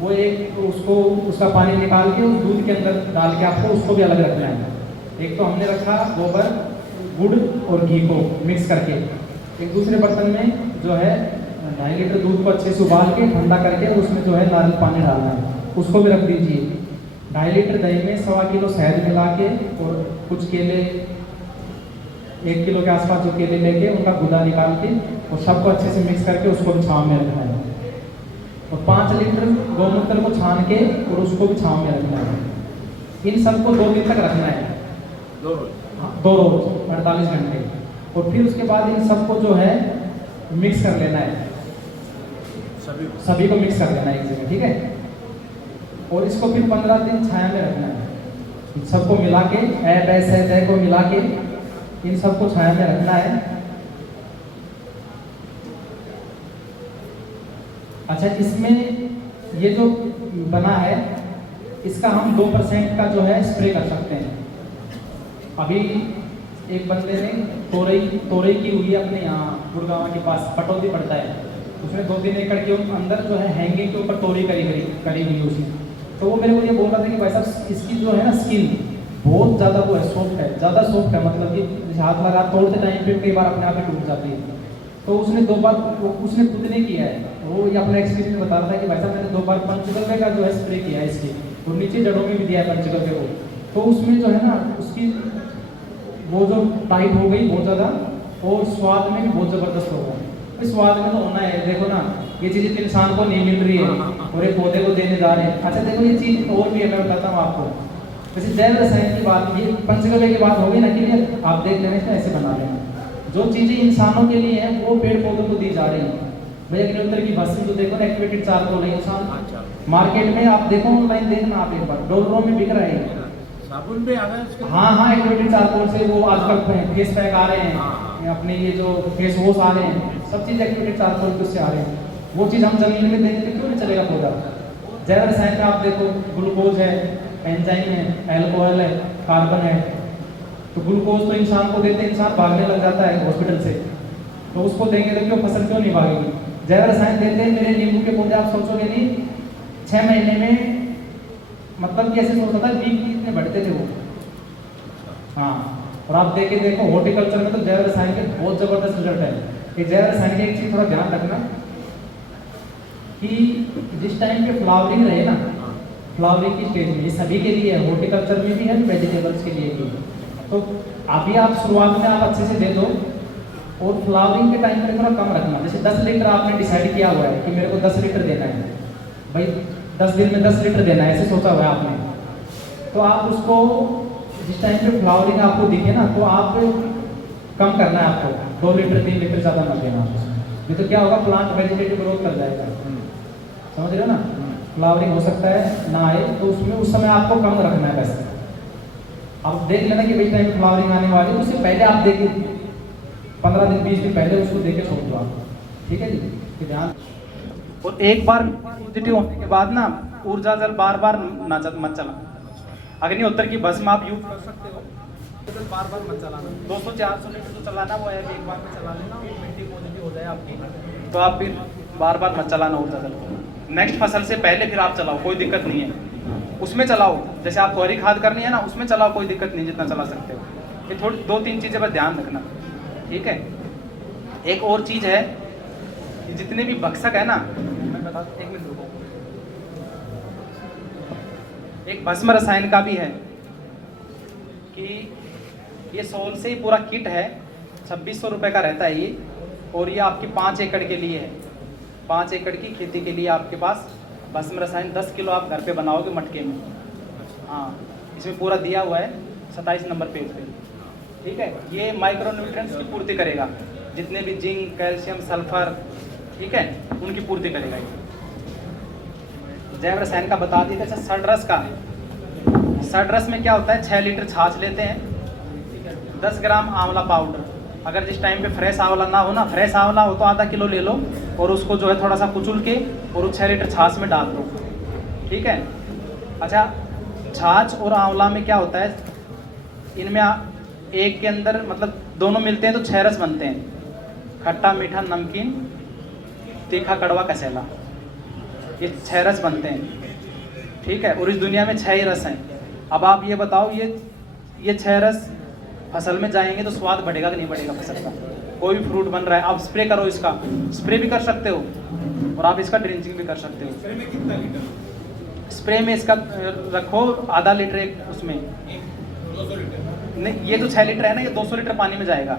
वो एक उसको उसका पानी निकाल के उस दूध के अंदर डाल के आपको उसको भी अलग रखना है। एक तो हमने रखा गोबर, गुड़ और घी को मिक्स करके। एक दूसरे बर्तन में जो है 2.5 लीटर दूध को अच्छे से उबाल के ठंडा करके उसमें जो है नारियल पानी डालना है, उसको भी रख दीजिए। 2.5 लीटर दही में 1.25 किलो शहद मिला के और कुछ केले, 1 किलो के आसपास जो केले लेके उनका गुदा निकाल के और सबको अच्छे से मिक्स करके उसको भी छाँव में रखना है। और 5 लीटर गौमूत्र को छान के और उसको भी छाँव में रखना है। इन सबको 2 दिन तक रखना है, 2 रोज। हाँ 2 रोज 48 घंटे। और फिर उसके बाद इन सबको जो है मिक्स कर लेना है, सभी को मिक्स कर लेना है एक जगह, ठीक है। और इसको फिर 15 दिन छाया में रखना है। सबको मिला के ए को मिला के इन सबको छाया में रखना है। अच्छा, इसमें ये जो बना है इसका हम 2% का जो है स्प्रे कर सकते हैं। अभी एक बंदे ने तोरई की हुई है अपने यहाँ गुड़गांव के पास, पटौदी पड़ता है, उसने 2-3 एकड़ के अंदर जो है हैंगिंग के ऊपर तोरी करी हुई उसने। तो वो मेरे को ये बोल रहा था कि भाई साहब इसकी जो है ना स्किन बहुत ज़्यादा वो है, सॉफ्ट है, ज़्यादा सॉफ्ट है, मतलब कि हाथ लगा तोड़ते टाइम पे कई बार अपने आप ही टूट जाती है। तो उसने 2 बार उसने खुद ने किया है, वो ये अपना एक्सपीरियंस बता रहा था कि भाई साहब मैंने 2 बार पंचगव्य का जो है स्प्रे किया है इसके, और नीचे जड़ों में भी दिया है पंचगव्य को। तो उसमें जो है ना उसकी वो जो टाइट हो गई बहुत ज़्यादा, और स्वाद में भी बहुत ज़बरदस्त होगा। इस स्वाद में तो होना है, देखो ना ये चीज़ें तो इंसान को नहीं मिल रही है और एक पौधे को देने जा रहे हैं। अच्छा देखो ये चीज़ और भी है, मैं बताता हूँ आपको। जैसे जैव रसायन की बात, ये पंचगव्य की बात होगी ना, क्लियर, आप देख लेना इसको ऐसे बना लेना। जो चीज़ें इंसानों के लिए हैं वो पेड़ पौधों को दी जा रही हैं। भैया अग्निहोत्र की भस्म तो देखो ना, एक्टिवेटेड चारकोल है, इंसान मार्केट में आप देखो, ऑनलाइन देखना आप एक बार, डॉलरों में बिक रहे हैं। साबुन पे आ रहा है उसके। हाँ हाँ, एक्टिवेटेड चारकोल से वो आजकल फेस पैक आ रहे हैं, अपने ये जो फेस वॉश आ रहे हैं, सब चीज़ एक्टिवेटेड चारकोल से आ रहे हैं। वो चीज़ हम जमीन में देंगे तो क्यों नहीं चलेगा पौधा। जैव रसायन में आप देखो, ग्लूकोज है, एंजाइम है, एल्कोहल है, कार्बन है। तो ग्लूकोज तो इंसान को देते, इंसान भागने लग जाता है हॉस्पिटल से, तो उसको देंगे तो क्यों फसल क्यों नहीं भागेगी। जैव रसायन देते हैं, मेरे नींबू के पौधे आप सोचोगे नहीं 6 महीने में, मतलब कि ऐसे सोचता था नींबू कितने बढ़ते थे वो। हाँ, और आप देखो हॉर्टिकल्चर में तो जैव रसायन के बहुत जबरदस्त रिजल्ट है। कि जैव रसायन की एक चीज़ थोड़ा ध्यान रखना कि जिस टाइम पे फ्लावरिंग रहे ना, फ्लावरिंग की स्टेज में, ये सभी के लिए है, हॉर्टिकल्चर में भी है, वेजिटेबल्स के लिए भी है। तो अभी आप शुरुआत में आप अच्छे से दे दो, और फ्लावरिंग के टाइम पर थोड़ा कम रखना। जैसे 10 लीटर आपने डिसाइड किया हुआ है कि मेरे को 10 लीटर देना है, भाई 10 दिन में 10 लीटर देना है, ऐसे सोचा हुआ है आपने, तो आप उसको जिस टाइम पे फ्लावरिंग आपको दिखे ना, तो आप कम करना है आपको, 2 लीटर 3 लीटर ज़्यादा मत देना। नहीं तो क्या होगा, प्लांट वेजिटेटिव ग्रोथ कर जाएगा, समझ रहे हो ना। फ्लावरिंग हो सकता है ना आए, तो उसमें उस समय आपको कम रखना है पैसे। आप देख लेना कि भाई टाइम फ्लावरिंग आने वाली है, उससे पहले आप देखिए 15 दिन 20 दिन पहले उसको देके छोड़ दो आप, ठीक है जी, ध्यान। और एक बार पॉजिटिव होने के बाद ना ऊर्जा जल बार बार मत चला। अग्निहोत्र की भस्म आप यूज कर सकते हो, तो बार बार मत चलाना। 200-400 लीटर तो चलाना, वो है एक बार में चला लेना, मिट्टी पॉजिटिव हो जाए आपकी, तो आप फिर बार बार मत चलाना ऊर्जा जल को। नेक्स्ट फसल से पहले फिर आप चलाओ, कोई दिक्कत नहीं है, उसमें चलाओ। जैसे आपको हरी खाद करनी है ना, उसमें चलाओ, कोई दिक्कत नहीं, जितना चला सकते हो। ये थोड़ी 2-3 चीज़ें बस ध्यान रखना, ठीक है। एक और चीज़ है कि जितने भी भक्षक है ना, मैं बता, 1 मिनट रुको, एक भस्म रसायन का भी है कि ये सोल से ही पूरा किट है, 2600 रुपये का रहता है ये, और ये आपकी 5 एकड़ के लिए है। 5 एकड़ की खेती के लिए आपके पास भस्म रसायन 10 किलो आप घर पे बनाओगे मटके में। हाँ, इसमें पूरा दिया हुआ है 27 नंबर पेज पे, ठीक है। ये माइक्रो न्यूट्रिएंट्स की पूर्ति करेगा, जितने भी जिंक, कैल्शियम, सल्फर, ठीक है, उनकी पूर्ति करेगा ये। जैव रसायन का बता दिया। अच्छा, सड़रस का, सड़रस में क्या होता है, 6 लीटर छाछ लेते हैं, 10 ग्राम आंवला पाउडर। अगर जिस टाइम पे फ्रेश आंवला ना हो ना, फ्रेश आंवला हो तो आधा किलो ले लो और उसको जो है थोड़ा सा कुचल के और उस 6 लीटर छाछ में डाल दो, ठीक है। अच्छा, छाछ और आंवला में क्या होता है, इनमें एक के अंदर मतलब दोनों मिलते हैं तो 6 रस बनते हैं, खट्टा, मीठा, नमकीन, तीखा, कड़वा, कसेला, ये 6 रस बनते हैं, ठीक है। और इस दुनिया में 6 ही रस हैं। अब आप ये बताओ, ये 6 रस फसल में जाएंगे तो स्वाद बढ़ेगा कि नहीं बढ़ेगा फसल का। कोई भी फ्रूट बन रहा है, आप स्प्रे करो, इसका स्प्रे भी कर सकते हो और आप इसका ड्रिंचिंग भी कर सकते हो। स्प्रे में कितना लीटर? स्प्रे में इसका रखो आधा लीटर एक उसमें, 200 लीटर? नहीं, ये जो 6 लीटर है ना, ये 200 लीटर पानी में जाएगा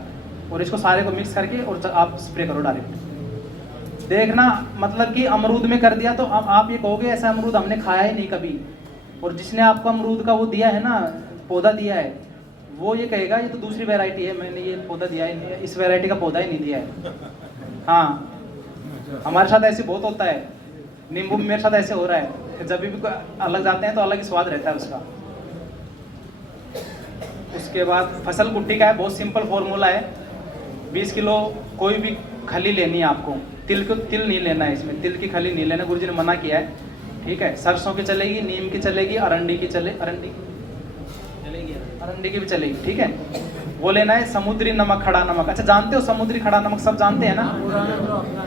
और इसको सारे को मिक्स करके और आप स्प्रे करो डायरेक्ट। देखना, मतलब कि अमरूद में कर दिया तो अब आप ये कहोगे ऐसा अमरूद हमने खाया ही नहीं कभी, और जिसने आपको अमरूद का वो दिया है ना, पौधा दिया है, वो ये कहेगा ये तो दूसरी वैरायटी है, मैंने ये पौधा दिया ही नहीं है, इस वैरायटी का पौधा ही नहीं दिया है। हाँ, हमारे साथ ऐसे बहुत होता है, नींबू में मेरे साथ ऐसे हो रहा है, जब भी कोई अलग जाते हैं तो अलग ही स्वाद रहता है उसका। उसके बाद फसल कुट्टी का है, बहुत सिंपल फॉर्मूला है। 20 किलो कोई भी खली लेनी है आपको, तिल नहीं लेना है, इसमें तिल की खली नहीं लेना, गुरुजी ने मना किया है, ठीक है। सरसों की चलेगी, नीम की चलेगी, अरंडी की अरंडी की भी चलेगी, ठीक है। वो लेना है समुद्री नमक, खड़ा नमक। अच्छा, जानते हो समुद्री खड़ा नमक, सब जानते हैं ना?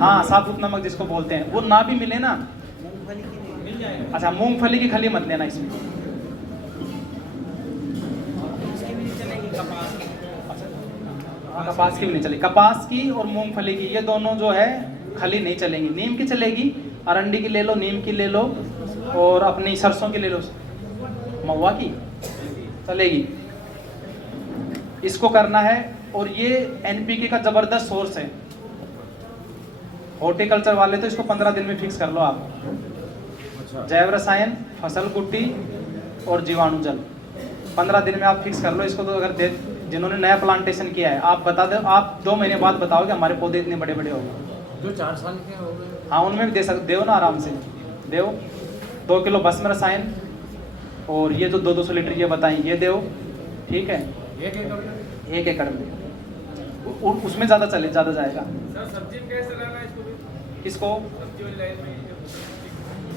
हाँ, साबुत नमक जिसको बोलते हैं, वो ना भी मिले ना, मूंगफली की मिल जाएगा, अच्छा, मूंगफली की खली मत लेना इसमें। इसकी भी नहीं चलेगी, कपास की। हाँ, कपास की भी नहीं चलेगी, कपास की और मूंगफली की, ये दोनों जो है खली नहीं चलेंगी। नीम की चलेगी, अरंडी की ले लो, नीम की ले लो, और अपनी सरसों की ले लो, महुआ की चलेगी। इसको करना है, और ये एनपीके का जबरदस्त सोर्स है। हॉर्टिकल्चर वाले तो इसको 15 दिन में फिक्स कर लो आप। अच्छा, जैव रसायन, फसल कुट्टी और जीवाणु जल, 15 दिन में आप फिक्स कर लो इसको। तो अगर जिन्होंने नया प्लांटेशन किया है, आप बता दो, आप 2 महीने बाद बताओगे हमारे पौधे इतने बड़े बड़े हो गए। जो 4 साल के हो गए, हाँ, उनमें भी दे सकते, देव ना आराम से देव। 2 किलो भस्म रसायन और ये जो 200 लीटर ये बताएं, ये देव, ठीक है। 1 एकड़ में? 1 एकड़ में उसमें ज़्यादा ज़्यादा जाएगा। सर, सब्जी में कैसे रहना है इसको भी? किसको? सब्जी वाली लाइन में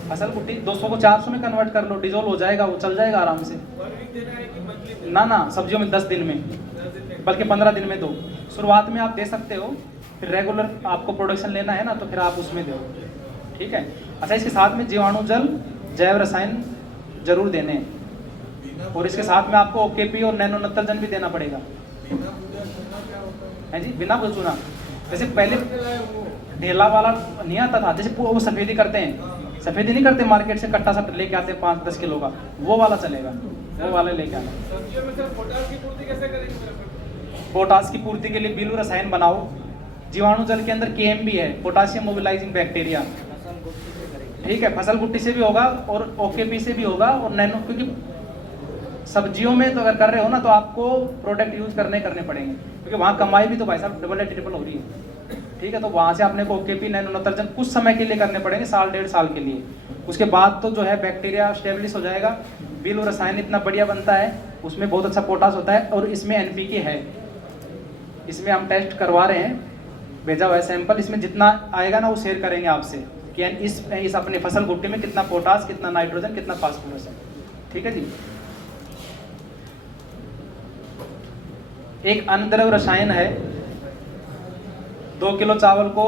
फसल कुट्टी 200 को 400 में कन्वर्ट कर लो, डिजोल्व हो जाएगा, वो चल जाएगा आराम से। 1 वीक देना है कि मंथली? ना, सब्जियों में 10 दिन में, 10 दिन में? बल्कि 15 दिन में दो। शुरुआत में आप दे सकते हो, फिर रेगुलर आपको प्रोडक्शन लेना है ना, तो फिर आप उसमें दो, ठीक है। अच्छा, इसके साथ में जीवाणु जल, जैव रसायन जरूर देने हैं, और इसके साथ में आपको ओकेपी और नैनो नत्रजन भी देना पड़ेगा। है जी, बिना चूना। जैसे पहले ढेला वाला नहीं आता था, जैसे वो सफेदी करते हैं, सफेदी नहीं करते, मार्केट से कट्टा सा लेके आते हैं 5-10 किलो का, वो वाला चलेगा, वो वाला लेके आना। सब्जियों में सर पोटाश की पूर्ति कैसे करेंगे मेरे को? पोटास की पूर्ति के लिए बिलु रसायन बनाओ। जीवाणु जल के अंदर केएम भी है, पोटासियम मोबिलाइजिंग बैक्टीरिया, ठीक है। फसल गुट्टी से भी होगा और ओकेपी से भी होगा, और नैनो, क्योंकि सब्जियों में तो अगर कर रहे हो ना, तो आपको प्रोडक्ट यूज करने पड़ेंगे, क्योंकि वहाँ कमाई भी तो भाई साहब डबल या ट्रिपल हो रही है, ठीक है। तो वहाँ से आपने को ओकेपी, नैनो नत्रजन कुछ समय के लिए करने पड़ेंगे, 1.5 साल के लिए। उसके बाद तो जो है बैक्टीरिया स्टेबलिश हो जाएगा। बिलु रसायन इतना बढ़िया बनता है, उसमें बहुत अच्छा पोटास होता है, और इसमें एनपीके है। इसमें हम टेस्ट करवा रहे हैं, भेजा हुआ है सैंपल, इसमें जितना आएगा ना वो शेयर करेंगे आपसे कि इस अपने फसल गुट्टी में कितना पोटास, कितना नाइट्रोजन, कितना फास्फोरस है, ठीक है जी। एक अन्नद्रव्य रसायन है, 2 किलो चावल को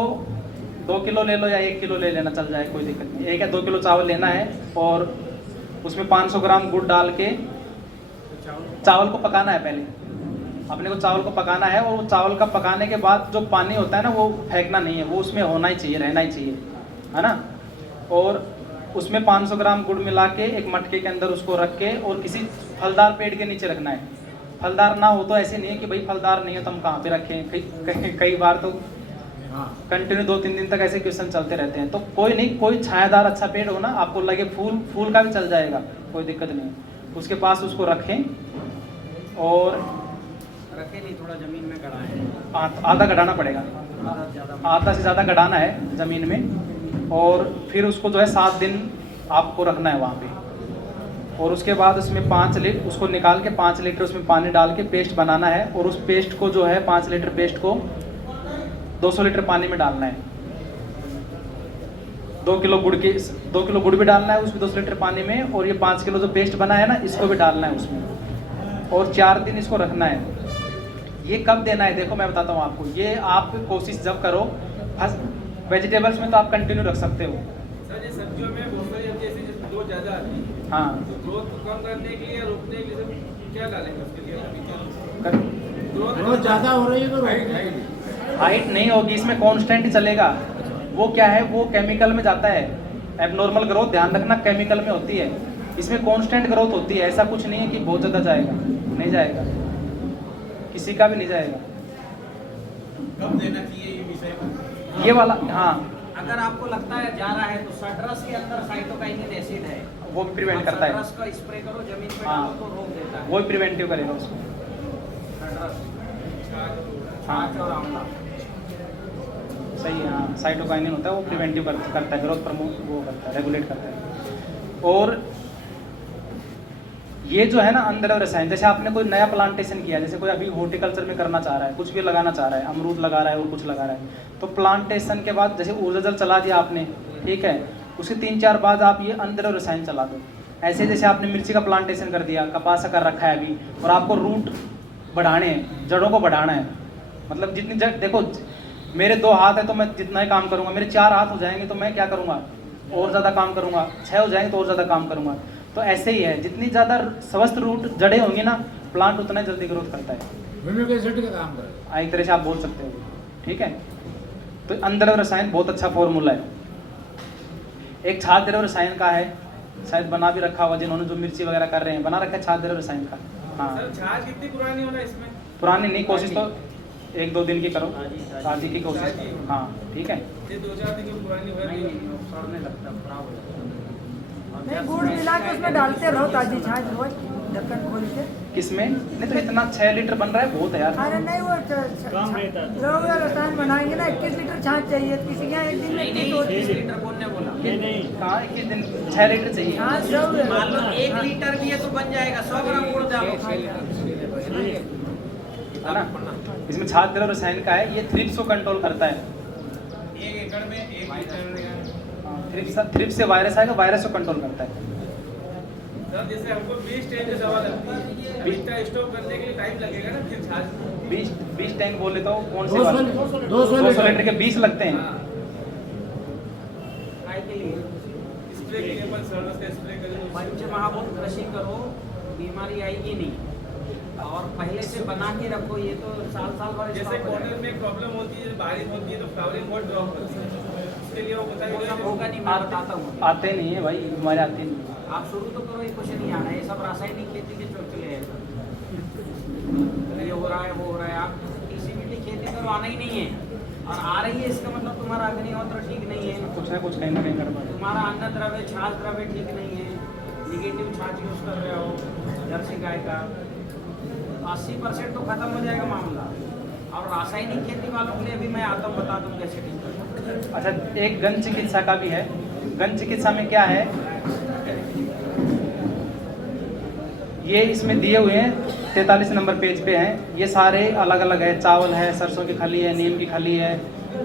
2 किलो ले लो या 1 किलो ले लेना, चल जाए, कोई दिक्कत नहीं। 1 या 2 किलो चावल लेना है और उसमें 500 ग्राम गुड़ डाल के चावल को पकाना है। पहले अपने को चावल को पकाना है और वो चावल का पकाने के बाद जो पानी होता है ना वो फेंकना नहीं है, वो उसमें होना ही चाहिए, रहना ही चाहिए, है ना। और उसमें 500 ग्राम गुड़ मिला के एक मटके के अंदर उसको रख के और किसी फलदार पेड़ के नीचे रखना है। फलदार ना हो तो ऐसे नहीं है कि भाई फलदार नहीं है तो हम कहाँ पे रखें, कई बार तो कंटिन्यू 2-3 दिन तक ऐसे क्वेश्चन चलते रहते हैं। तो कोई नहीं, कोई छायादार अच्छा पेड़ हो ना, आपको लगे फूल का भी चल जाएगा, कोई दिक्कत नहीं। उसके पास उसको रखें और रखे नहीं, थोड़ा जमीन में गड़ा है, आधा गड़ाना पड़ेगा, आधा से ज़्यादा गड़ाना है ज़मीन में। और फिर उसको जो है 7 दिन आपको रखना है वहाँ पे। और उसके बाद उसमें 5 लीटर उसको निकाल के 5 लीटर उसमें पानी डाल के पेस्ट बनाना है। और उस पेस्ट को जो है 5 लीटर पेस्ट को 200 लीटर पानी में डालना है। 2 किलो गुड़ भी डालना है उसमें 200 लीटर पानी में, और ये 5 किलो जो पेस्ट बना है ना इसको भी डालना है उसमें, और 4 दिन इसको रखना है। ये कब देना है देखो मैं बताता हूँ आपको। ये आप कोशिश जब करो, वेजिटेबल्स में तो आप कंटिन्यू रख सकते हो। सर ये सब्जियों में बहुत सारी होती है ऐसी जिसमें ग्रोथ ज़्यादा आती है, हाँ, तो ग्रोथ को कम करने के लिए, रोकने के लिए सर क्या डालेंगे उसके लिए? ग्रोथ ज़्यादा हो रही है तो हाइट नहीं होगी इसमें, कांस्टेंट ही चलेगा। वो क्या है, वो केमिकल में जाता है। एबनॉर्मल ग्रोथ ध्यान रखना केमिकल में होती है, इसमें कांस्टेंट ग्रोथ होती है। ऐसा कुछ नहीं है कि बहुत ज़्यादा जाएगा, नहीं जाएगा, किसी का भी नहीं जाएगा। कब देना चाहिए ये विषय? ये वाला, हाँ, अगर आपको लगता है जा रहा है तो सड्रस के अंदर साइटोकाइनिन एसिड है, वो भी प्रिवेंट करता है। सड्रस का स्प्रे करो जमीन पे हाँ। डालो तो रोक देता है। वो भी प्रिवेंटिव करेगा उसको। सड्रस, छाछ और आंवला। सही है, हाँ, साइटोकाइनिन होता है, वो प्रिवेंटिव करता है, ग्रोथ प्रमोट वो करता है, रेगुलेट करता है। और ये जो है ना अंदर रसायन, जैसे आपने कोई नया प्लांटेशन किया, जैसे कोई अभी हॉर्टिकल्चर में करना चाह रहा है, कुछ भी लगाना चाह रहा है, अमरूद लगा रहा है और कुछ लगा रहा है, तो प्लांटेशन के बाद जैसे ऊर्जा जल चला दिया आपने, ठीक है, उसके 3-4 बाद आप ये अंदर रसायन चला दो। ऐसे जैसे आपने मिर्ची का प्लांटेशन कर दिया, कपास कर रखा है अभी, और आपको रूट बढ़ाने हैं, जड़ों को बढ़ाना है। मतलब जितनी जड़, देखो मेरे 2 हाथ है तो मैं जितना ही काम करूँगा, मेरे 4 हाथ हो जाएंगे तो मैं क्या करूँगा, और ज़्यादा काम करूँगा, 6 हो जाएंगे तो और ज़्यादा काम करूँगा। तो ऐसे ही है, जितनी ज़्यादा स्वस्थ रूट जड़ें होंगी ना, प्लांट उतना जल्दी ग्रोथ करता है। ह्यूमिक एसिड का काम करे, एक तरह से आप बोल सकते हो, ठीक है। तो अंदर रसायन बहुत अच्छा फॉर्मूला है। एक छाछ द्रव्य रसायन का है, शायद बना भी रखा हुआ, जिन्होंने जो मिर्ची वगैरह कर रहे हैं बना रखा है छाछ द्रव्य रसायन का। हाँ, सर छाछ कितनी पुरानी होना इसमें? पुरानी नहीं, कोशिश तो 1-2 दिन की करो, ताज़ी की कोशिश करो। हाँ, ठीक है। ये 2-4 दिन की पुरानी हो रही है। सड़ने लगता है, खराब हो जाता है। नहीं, गुड़ मिला के उसमें डालते रहो ताजी छाछ रोज ढक्कन खोल के। किसमें नहीं, तो इतना 6 लीटर बन रहा है, बहुत है यार। अरे नहीं, वो द्रव्य रसायन बनाएंगे ना, 21 लीटर छाछ चाहिए, किसी के यहाँ एक दिन में नहीं 21 होती 20 है। लीटर कौन ने बोला? कहाँ 21 दिन 6 लीटर चाहिए। छाछ द्रव्य मान लो 1 लीटर भी है तो बन जाएगा, 100 ग्राम गुड़ डालो। है ना, इसमें छाछ द्रव्य रसायन का है, ये थ्रिप्स को कंट्रोल करता है। 1 एकड़ में 1 लीटर। थ्रिप्स से वायरस आएगा, वायरस को कंट्रोल करता है। सर जैसे हमको 20 टैंक की दवा लगती है, 20 टैंक स्टॉक करने के लिए टाइम लगेगा ना फिर छाछ? 20 टैंक बोले तो कौन से 200 200 लीटर के 20 लगते हैं। काय के लिए? स्प्रे के लिए अपन सर्विस का स्प्रे करें। पंचमहाभूत कृषि करो, बीमारी आएगी नहीं। और पहले से बना के रखो, ये तो साल भर जैसे कॉटन में प्रॉब्लम होती है, बारिश होती है तो फ्लावरिंग बहुत ड्रॉप करती है, उसके लिए वो वो सब बताइए। होगा नहीं, मैं बताता हूँ। आते नहीं है भाई, हमारे आते नहीं है। आप शुरू तो करो, ये कुछ नहीं आना है, ये सब रासायनिक खेती के चोचले हैं। ये हो रहा है, वो हो रहा है, आप इसी खेती करो, आना ही नहीं है। और आ रही है इसका मतलब तुम्हारा अग्निहोत्र ठीक नहीं है, कुछ ना कुछ कहीं ना कहीं गड़बड़ है। तुम्हारा अन्न द्रव्य छाछ द्रव्य ठीक नहीं है, निगेटिव छाछ यूज कर रहे हो जर्सी गाय का, 80% तो खत्म हो जाएगा मामला। और रासायनिक खेती वालों के लिए भी मैं आता हूँ, बता दूँ कैसे ठीक करना। अच्छा, एक गन चिकित्सा का भी है। गन चिकित्सा में क्या है, ये इसमें दिए हुए हैं 43 नंबर पेज पे हैं, ये सारे अलग अलग है। चावल है, सरसों की खली है, नीम की खली है,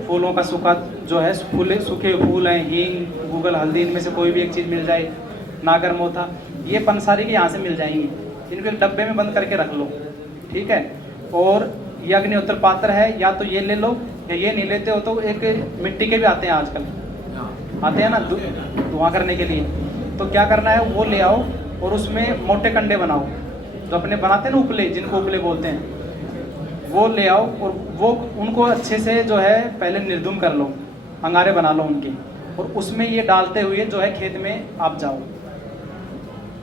फूलों का सूखा जो है, सूखे फूल हैं, हींग, गूगल, हल्दी, इनमें से कोई भी एक चीज़ मिल जाए, नागर मोथा, ये पंसारी की यहाँ से मिल जाएंगी। इनको एक डब्बे में बंद करके रख लो, ठीक है। और ये अग्निहोत्र पात्र है, या तो ये ले लो या ये नहीं लेते हो तो एक मिट्टी के भी आते हैं आजकल, आते हैं ना धुआं करने के लिए। तो क्या करना है, वो ले आओ और उसमें मोटे कंडे बनाओ, जो अपने बनाते हैं ना उपले, जिनको उपले बोलते हैं, वो ले आओ और वो उनको अच्छे से जो है पहले निर्धुम कर लो, अंगारे बना लो उनके, और उसमें ये डालते हुए जो है खेत में आप जाओ,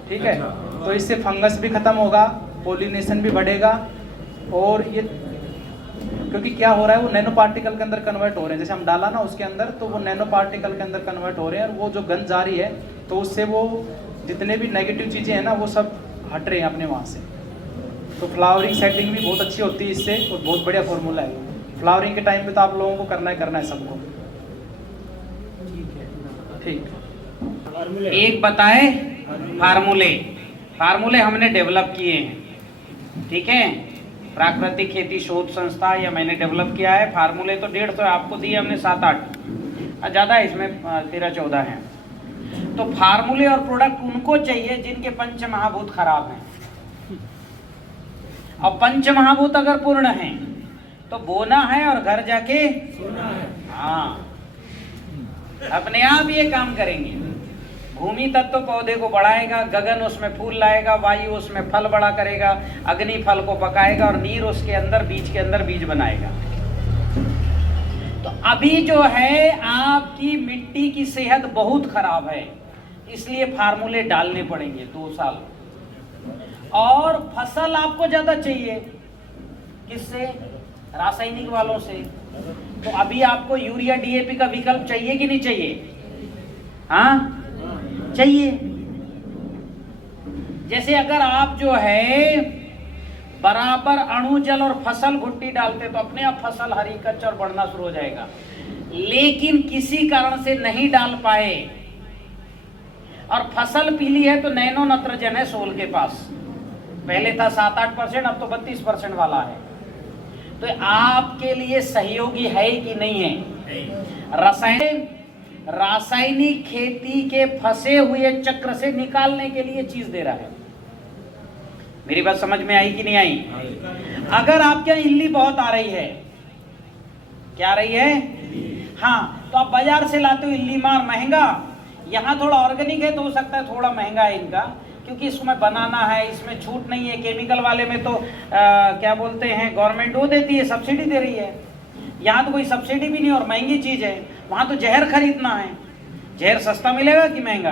ठीक है। तो इससे फंगस भी ख़त्म होगा, पोलिनेशन भी बढ़ेगा, और ये क्योंकि क्या हो रहा है, वो नैनो पार्टिकल के अंदर कन्वर्ट हो रहे हैं, जैसे हम डाला ना उसके अंदर, तो वो नैनो पार्टिकल के अंदर कन्वर्ट हो रहे हैं, और वो जो गंध जा रही है तो उससे वो जितने भी नेगेटिव चीज़ें हैं ना वो सब हट रहे हैं अपने वहाँ से। तो फ्लावरिंग सेटिंग भी बहुत अच्छी होती है इससे, और बहुत बढ़िया फार्मूला है। फ्लावरिंग के टाइम पे तो आप लोगों को करना है सबको, ठीक। एक बताए फार्मूले हमने डेवलप किए हैं, ठीक है। प्राकृतिक खेती शोध संस्था या मैंने डेवलप किया है। फार्मूले तो 150 है, आपको दिए हमने 7-8, ज़्यादा है इसमें 13-14 हैं। तो फार्मूले और प्रोडक्ट उनको चाहिए जिनके पंच महाभूत खराब हैं, और पंच महाभूत अगर पूर्ण हैं तो बोना है और घर जाके सोना है। हाँ, अपने आप ये काम करेंगे। भूमि तत्व पौधे को बढ़ाएगा, गगन उसमें फूल लाएगा, वायु उसमें फल बड़ा करेगा, अग्नि फल को पकाएगा, और नीर उसके अंदर बीज के अंदर बीज बनाएगा। तो अभी जो है आपकी मिट्टी की सेहत बहुत खराब है, इसलिए फार्मूले डालने पड़ेंगे 2 साल। और फसल आपको ज्यादा चाहिए, किससे? रासायनिक वालों से। तो अभी आपको यूरिया डीएपी का विकल्प चाहिए कि नहीं चाहिए? हाँ चाहिए। जैसे अगर आप जो है बराबर अणु जल और फसल भुट्टी डालते तो अपने आप फसल हरी कच्च और बढ़ना शुरू हो जाएगा, लेकिन किसी कारण से नहीं डाल पाए और फसल पीली है तो नैनो नत्रजन है सोल के पास, पहले था 7-8%, अब तो 32% वाला है। तो आपके लिए सहयोगी है कि नहीं है? रासायनिक खेती के फंसे हुए चक्र से निकालने के लिए चीज दे रहा है। मेरी बात समझ में आई कि नहीं आई? अगर आपके यहाँ इल्ली बहुत आ रही है, क्या आ रही है? हाँ, तो आप बाजार से लाते हो इल्ली मार, महंगा। यहाँ थोड़ा ऑर्गेनिक है तो हो सकता है थोड़ा महंगा है इनका, क्योंकि इसमें बनाना है, इसमें छूट नहीं है। केमिकल वाले में तो क्या बोलते हैं, गवर्नमेंट वो देती है, सब्सिडी दे रही है। यहाँ तो कोई सब्सिडी भी नहीं और महंगी चीज है। वहाँ तो जहर खरीदना है। जहर सस्ता मिलेगा कि महंगा?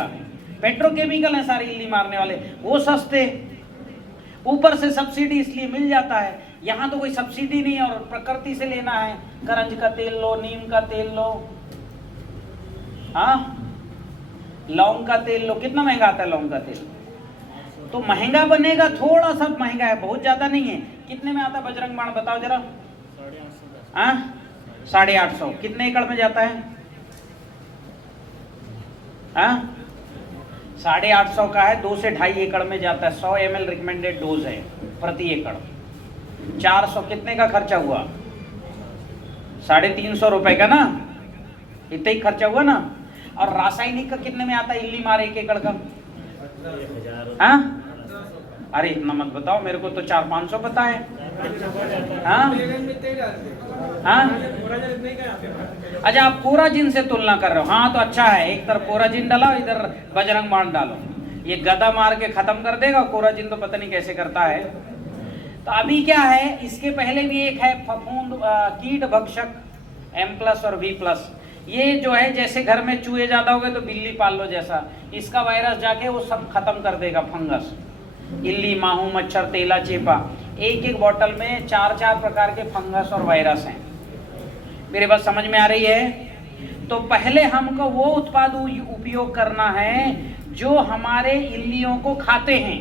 पेट्रोकेमिकल है सारे इल्ली मारने वाले, वो सस्ते, ऊपर से सब्सिडी इसलिए मिल जाता है। यहाँ तो कोई सब्सिडी नहीं और प्रकृति से लेना है। करंज का तेल लो, नीम का तेल लो, हाँ, लौंग का तेल लो। कितना महंगा आता है लौंग का तेल? तो महंगा बनेगा, थोड़ा सा महंगा है, बहुत ज्यादा नहीं है। कितने में आता है बजरंग बाण, बताओ जरा? 850। कितने एकड़ में जाता है? 850 का है, 2 से 2.5 एकड़ में जाता है। 100 ml रिकमेंडेड डोज है प्रति एकड़। 400 कितने का खर्चा हुआ? 350 रुपए का ना, इतना ही खर्चा हुआ ना। और रासायनिक का कितने में आता है इल्ली मार 1 एकड़ का? अरे इतना मत बताओ, मेरे को तो 400-500 पता है। अच्छा, आप कोराजिन से तुलना कर रहे हो? हाँ तो अच्छा है, एक तरफ कोराजिन डालो, इधर बजरंग बाण डालो, ये गदा मार के खत्म कर देगा। कोराजिन तो पता नहीं कैसे करता है। तो अभी क्या है, इसके पहले भी एक है फफूंद कीट भक्षक M+ और V+। ये जो है, जैसे घर में चूहे ज्यादा हो गए तो बिल्ली पाल लो जैसा, इसका वायरस जाके वो सब खत्म कर देगा। फंगस, इल्ली, माहू, मच्छर, तेला, चेपा, एक बॉटल में 4 प्रकार के फंगस और वायरस हैं। मेरे बात समझ में आ रही है? तो पहले हमको वो उत्पाद उपयोग करना है जो हमारे इल्लियों को खाते हैं।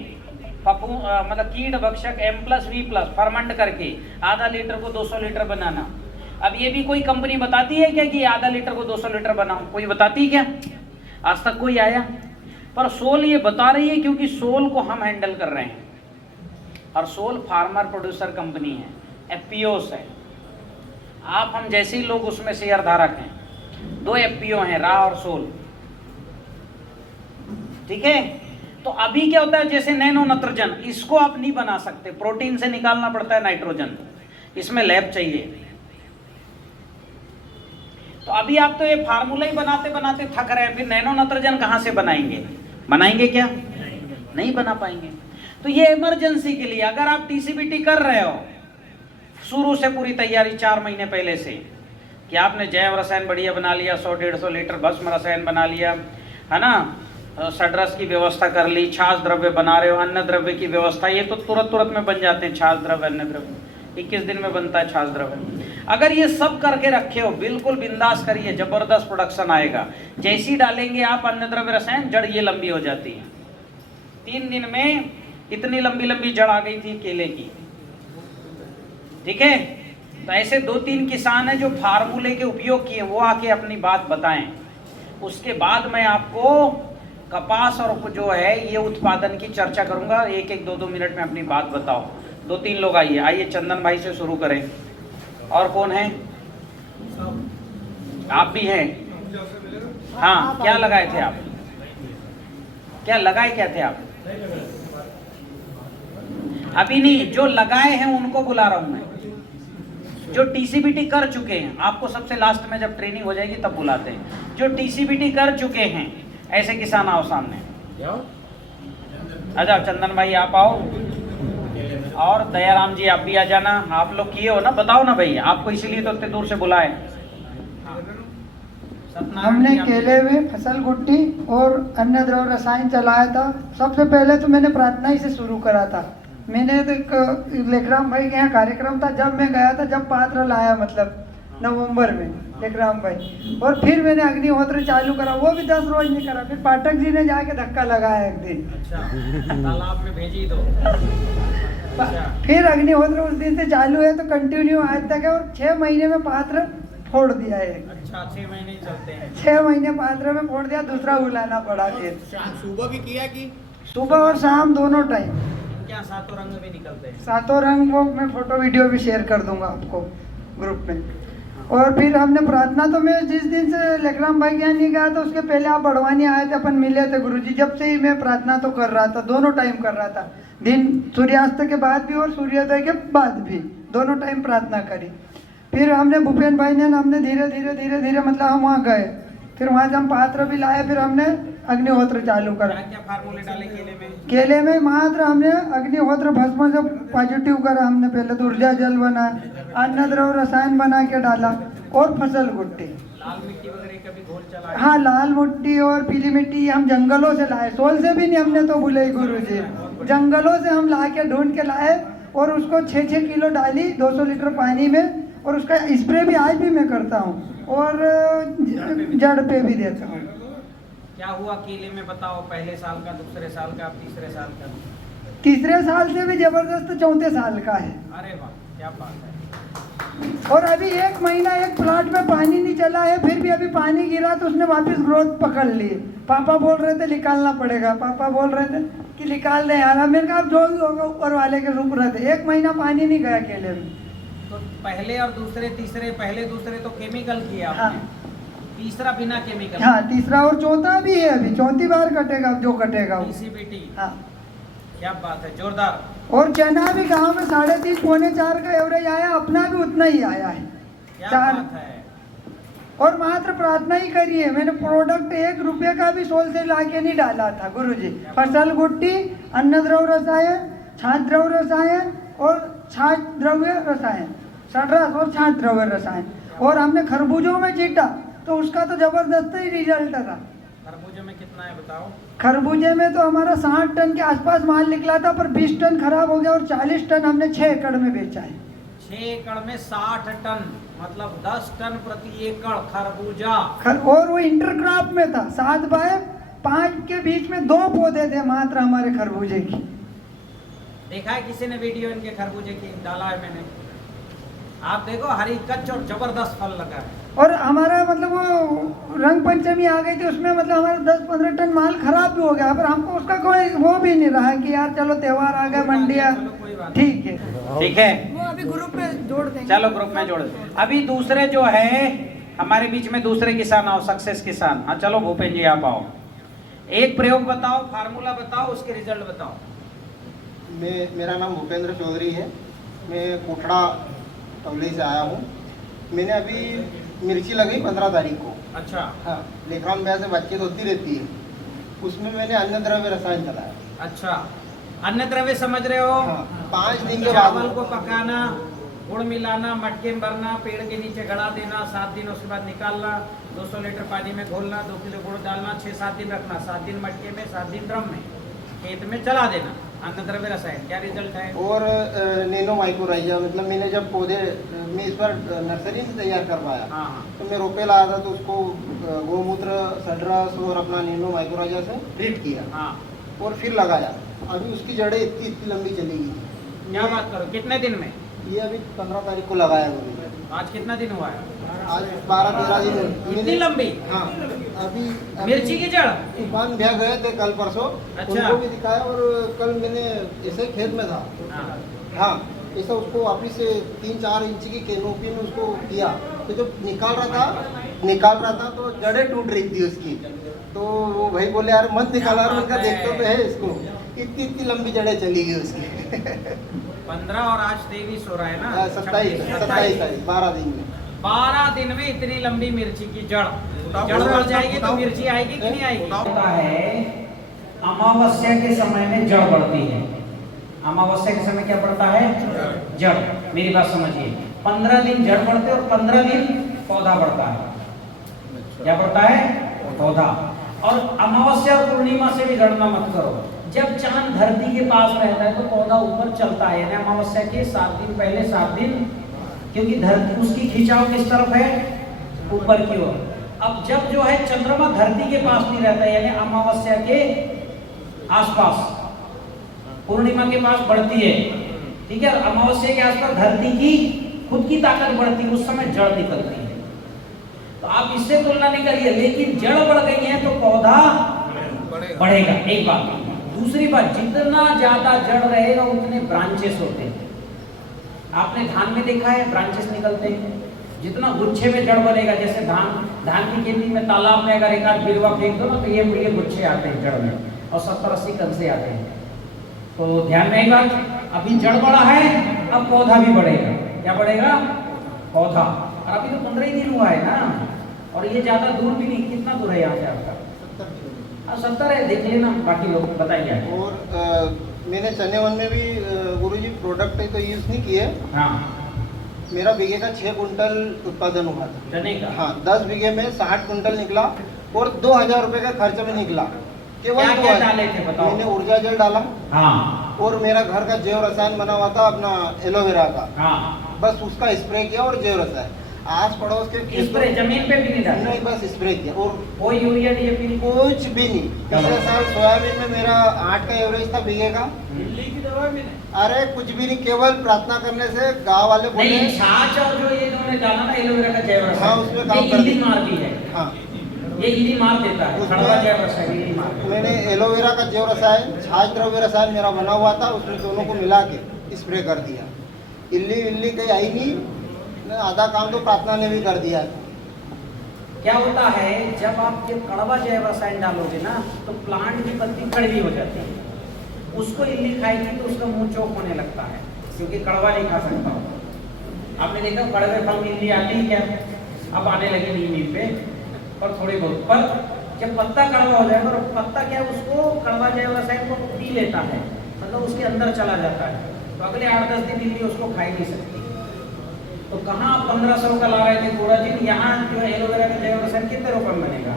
मतलब कीट भक्षक M+ V+, फर्मेंट करके आधा लीटर को 200 लीटर बनाना। अब ये भी कोई कंपनी बताती है क्या कि आधा लीटर को 200 लीटर बनाओ? कोई बताती है क्या? आज तक कोई आया? पर सोल ये बता रही है, क्योंकि सोल को हम हैंडल कर रहे हैं। और सोल फार्मर प्रोड्यूसर कंपनी है, FPOs है। आप हम जैसे ही लोग उसमें शेयर धारक हैं। 2 FPO हैं, रा और सोल, ठीक है। तो अभी क्या होता है, जैसे नैनो नत्रजन, इसको आप नहीं बना सकते, प्रोटीन से निकालना पड़ता है नाइट्रोजन, इसमें लैब चाहिए। तो अभी आप तो ये फार्मूला ही बनाते बनाते थक रहे हैं, फिर नैनो नाइट्रोजन कहाँ से बनाएंगे? बनाएंगे क्या? नहीं बना पाएंगे। तो ये इमरजेंसी के लिए अगर आप टीसीबीटी कर रहे हो शुरू से पूरी तैयारी 4 महीने पहले से, कि आपने जैव रसायन बढ़िया बना लिया, 100-150 लीटर भस्म रसायन बना लिया, है ना, सड्रस की व्यवस्था कर ली, छाछ द्रव्य बना रहे हो, अन्न द्रव्य की व्यवस्था, ये तो तुरंत में बन जाते हैं छाछ द्रव्य, अन्न द्रव्य 21 दिन में बनता है छाछ द्रव्य। अगर ये सब करके रखे हो, बिल्कुल बिंदास करिए, जबरदस्त प्रोडक्शन आएगा। जैसी डालेंगे आप अन्न द्रव्य रसायन, जड़ ये लंबी हो जाती है। 3 दिन में इतनी लंबी लंबी जड़ आ गई थी केले की, ठीक है। तो ऐसे 2-3 किसान हैं जो फार्मूले के उपयोग किए, वो आके अपनी बात बताएं। उसके बाद मैं आपको कपास और जो है ये उत्पादन की चर्चा करूंगा। 1-1, 2-2 मिनट में अपनी बात बताओ। 2-3 लोग आइए। चंदन भाई से शुरू करें। और कौन है? आप भी हैं? हाँ, क्या लगाए थे आप? क्या लगाए क्या थे आप? अभी नहीं, जो लगाए हैं उनको बुला रहा हूं मैं, जो टीसीबीटी कर चुके हैं। आपको सबसे लास्ट में जब ट्रेनिंग हो जाएगी तब बुलाते हैं। जो टीसीबीटी कर चुके हैं ऐसे किसान आओ सामने। आ जाओ, चंदन भाई आप आओ, और दयाराम जी आप भी आ जाना। आप लोग किए हो ना, बताओ ना भाई, आपको इसीलिए तो इतने दूर से बुलाए। हमने केले में फसल गुट्टी और अन्य द्रव रसायन चलाया था। सबसे पहले तो मैंने प्रार्थना ही से शुरू करा था। मैंने तो लेखराम भाई के यहाँ कार्यक्रम था, जब मैं गया था, जब पात्र लाया, मतलब नवंबर में लेखराम भाई, और फिर मैंने अग्निहोत्र चालू करा। वो भी 10 रोज नहीं करा, फिर पाठक जी ने जाके धक्का लगाया एक दिन। अच्छा, तालाब में भेजी दो। फिर अग्निहोत्र उस दिन से चालू है, तो कंटिन्यू आज तक है। और 6 महीने में पात्र फोड़ दिया है। अच्छा, 6 महीने ही चलते हैं। 6 महीने पात्र में फोड़ दिया, दूसरा बुलाना पड़ा। फिर सुबह भी किया कि सुबह और शाम दोनों टाइम। क्या सातों रंग भी निकलते हैं? 7 रंग, वो मैं फोटो वीडियो भी शेयर कर दूंगा आपको ग्रुप में। और फिर हमने प्रार्थना, तो मैं जिस दिन से लेखराम भाई के यहाँ नहीं गया था, उसके पहले आप बड़वानी आए थे, अपन मिले थे गुरुजी। जब से ही मैं प्रार्थना तो कर रहा था, दोनों टाइम कर रहा था, दिन सूर्यास्त के बाद भी और सूर्योदय के बाद भी, दोनों टाइम प्रार्थना करी। फिर हमने भूपेन भाई ने, हमने धीरे धीरे मतलब हम वहाँ गए। फिर वहाँ से हम पात्र भी लाए, फिर हमने अग्निहोत्र चालू करा। क्या फार्मूले डाले केले में? केले में मात्र हमने अग्निहोत्र भस्म से पॉजिटिव करा। हमने पहले तो ऊर्जा जल बना, अन्न द्रव रसायन बना के डाला, और फसल गुट्टी। लाल मिट्टी वगैरह कभी घोल चला? हाँ, लाल मिट्टी और पीली मिट्टी हम जंगलों से लाए, सोल से भी नहीं हमने तो बुलाई गुरु जी, जंगलों से हम ला के ढूंढ के लाए। और उसको 6-6 किलो डाली 200 लीटर पानी में, और उसका स्प्रे भी आज भी मैं करता हूँ, और जड़ पे भी देता हूँ। क्या हुआ केले में बताओ? पहले साल का, दूसरे साल का, तीसरे साल का? तीसरे साल से भी जबरदस्त 4थे साल का है। अरे वाह, क्या बात है। और अभी 1 महीना एक प्लॉट में पानी नहीं चला है, फिर भी अभी पानी गिरा तो उसने वापस ग्रोथ पकड़ ली। पापा बोल रहे थे निकालना पड़ेगा, पापा बोल रहे थे कि निकाल दे यार। मेरे कहा जो भी होगा ऊपर वाले के रुक रहे थे। 1 महीना पानी नहीं गया केले में। तो पहले और दूसरे, तीसरे, पहले दूसरे तो केमिकल किया आपने। हाँ। तीसरा बिना केमिकल? हाँ, तीसरा और चौथा भी है, अभी 4थी बार कटेगा जो कटेगा वो। टीसीबीटी। हाँ, क्या बात है, जोरदार। और चना भी गांव में 3.5 पौने 4 का एवरेज आया, अपना भी उतना ही आया है। क्या 4 बात है। और मात्र प्रार्थना ही करी है। मैंने प्रोडक्ट 1 रुपये का भी सोल से ला के नहीं डाला था गुरुजी। फसल गुट्टी, अन्न द्रव रसायन, छाछ द्रव रसायन और छाछ द्रव्य रसायन, सड्रस और छाछ द्रव्य रसायन। और हमने खरबूजों में चीटा, तो उसका तो जबरदस्त ही रिजल्ट था। खरबूजे में कितना है बताओ? खरबूजे में तो हमारा 60 टन के आसपास माल निकला था, पर 20 टन खराब हो गया, और 40 टन हमने 6 एकड़ में बेचा है। 6 एकड़ में 60 टन, मतलब 10 टन प्रति एकड़ खरबूजा। और वो इंटरक्रॉप में था, 7 बाय 5 के बीच में 2 पौधे थे मात्र हमारे खरबूजे की। देखा है किसी ने वीडियो इनके खरबूजे की? डाला है मैंने। आप देखो, हरी कच्च और जबरदस्त फल लगा है। और हमारा मतलब वो रंग पंचमी आ गई थी, उसमें मतलब हमारा 10-15 टन माल खराब भी हो गया, पर हमको उसका कोई वो भी नहीं रहा कि यार चलो त्योहार आ गया, मंडिया ठीक है। ठीक है, वो अभी ग्रुप में जोड़ देंगे। चलो ग्रुप में जोड़ दो। अभी दूसरे जो है हमारे बीच में, दूसरे किसान आओ, सक्सेस किसान। हाँ चलो भूपेन जी आप आओ। एक प्रयोग बताओ, फार्मूला बताओ, उसके रिजल्ट बताओ। मेरा नाम भूपेंद्र चौधरी है। मैं कोठड़ा तवली से आया हूँ। मैंने अभी मिर्ची लगी 15 तारीख को। अच्छा हाँ, लेखराम भैया से बातचीत होती रहती है, उसमें मैंने अन्य द्रव्य रसायन चलाया। अच्छा, अन्य द्रव्य समझ रहे हो? हाँ, 5 दिन के बाद चावल को पकाना, गुड़ मिलाना, मटके में भरना, पेड़ के नीचे गड़ा देना, 7 दिन उसके बाद निकालना, 200 लीटर पानी में घोलना, 2 किलो गुड़ डालना, 6-7 दिन रखना, 7 दिन मटके में, 7 दिन ड्रम में, खेत में चला देना। अन्य द्रव्य रसायन क्या रिजल्ट है? और नैनो माइक्रोराइजा, मतलब मैंने जब पौधे, मैं इस बार नर्सरी नहीं तैयार कर पाया, हाँ तो मैं रोपे लाया था, तो उसको गोमूत्र, सल्ड्रस और अपना नैनो माइक्रोराइजा से ट्रीट किया हाँ। और फिर लगाया। अभी उसकी जड़ें इतनी लंबी चलेगी। क्या बात करो, कितने दिन में? ये अभी 15 तारीख को लगाया गुरु। आज कितना दिन हुआ है? आज 12-13 दिन। इतनी लंबी? हाँ, अभी मिर्ची की जड़? तूफान भैया गए थे कल परसों, अच्छा। उनको भी दिखाया, और कल मैंने ऐसे खेत में था, हाँ। हाँ, ऐसा उसको वापिस से 3-4 इंच की कैनोपी में उसको किया, तो जब निकाल रहा था तो जड़ें टूट रही थी उसकी, तो वो भाई बोले यार मत निकाला, और उनका देखते तो है इसको, इतनी लंबी जड़ें चली गई उसकी। 15 और आज 23 हो रहा है ना? 27 तारीख, 12 दिन में। 12 दिन में इतनी लंबी मिर्ची की जड़ बढ़ जाएगी तो मिर्ची आएगी कि नहीं आएगी? होता है अमावस्या के समय में जड़ बढ़ती है। अमावस्या के समय क्या बढ़ता है? जड़। मेरी बात समझिए, 15 दिन जड़ बढ़ते और 15 दिन पौधा बढ़ता है। क्या बढ़ता है? पौधा। और अमावस्या और पूर्णिमा से भी जड़ना मत करो। जब चांद धरती के पास रहता है तो पौधा ऊपर चलता है, यानी अमावस्या के 7 दिन पहले 7 दिन, क्योंकि धरती उसकी खिंचाव किस तरफ है? ऊपर की ओर। अब जब जो है चंद्रमा धरती के पास नहीं रहता है, यानी अमावस्या के आसपास, पूर्णिमा के पास बढ़ती है, ठीक है, अमावस्या के आसपास धरती की खुद की ताकत बढ़ती है, उस समय जड़ निकलती है। तो आप इससे तुलना नहीं करिए, लेकिन जड़ बढ़ गई है तो पौधा बढ़ेगा, एक बात। दूसरी बात, जितना ज्यादा जड़ रहेगा उतने ब्रांचेस होते हैं। आपने धान में देखा है ब्रांचेस निकलते हैं, जितना गुच्छे में जड़ बनेगा, जैसे धान की खेती में तालाब में अगर एक आध बिरवा फेंक दो ना तो ये गुच्छे आते हैं जड़ में, और 70-80 कंसे आते हैं। तो ध्यान में आएगा, अभी जड़ बढ़ा है, अब पौधा भी बढ़ेगा। क्या बढ़ेगा? पौधा। और अभी तो 15 ही दिन हुआ है ना, और ये ज्यादा दूर भी नहीं। कितना दूर है यहाँ से आपका? 70 है, देख लेना, बाकी लोग बताइए। और मैंने चने वन में भी गुरुजी प्रोडक्ट तो यूज नहीं किए। हाँ, मेरा बीघे का 6 कुंटल उत्पादन हुआ था चने का। हाँ, 10 बीघे में 60 कुंटल निकला, और 2000 रुपए का खर्च में निकला। केवल क्या क्या डाले थे बताओ? मैंने ऊर्जा जल डाला, हाँ और मेरा घर का जैव रसायन बना हुआ था अपना एलोवेरा का, हाँ, बस उसका स्प्रे किया, और जैव रसायन आस पड़ोस के खेतों- स्प्रे जमीन पे भी नहीं डाला? नहीं, बस स्प्रे किया, और कोई यूरिया डीएपी नहीं? कुछ भी नहीं। पिछले साल सोयाबीन में मेरा 8 का एवरेज था बीघे का। इडली की दवा भी नहीं। अरे कुछ भी नहीं, केवल प्रार्थना करने से गांव वाले बोले। नहीं, छाछ और जो ये इन्होंने डाला ना एलोवेरा का जैव रसायन, हाँ, उसमें काम ये कर इली दिया। मार भी है। हाँ, ये इली मार देता है, उसमें- खड़वा जैव रसायन इली मार। मैंने एलोवेरा का जैव रसायन, छाछ द्रव्य रसायन मेरा बना हुआ था, उसमें दोनों को मिला के स्प्रे कर दिया। इल्ली कहीं आई नहीं, आधा काम तो प्रार्थना ने भी कर दिया। क्या होता है, जब आप ये कड़वा जैव रसायन डालोगे ना तो प्लांट की पत्ती कड़वी हो जाती है। उसको इल्ली खाएगी तो उसका मुंह चौक होने लगता है, क्योंकि कड़वा नहीं खा सकता। आपने देखा कड़वे फल में इल्ली आती क्या? अब आने लगी नीम पे, पर थोड़ी बहुत। पर जब पत्ता कड़वा हो जाएगा, और पत्ता क्या है, उसको कड़वा जैव रसायन को पी लेता है, मतलब उसके अंदर चला जाता है, तो अगले 8-10 दिन इल्ली उसको खा ही नहीं सकती। तो कहाँ 1500 का ला रहे थे थोड़ा जी, यहाँ जो है एलोवेरा का जैव रसायन कितने रुपए में बनेगा?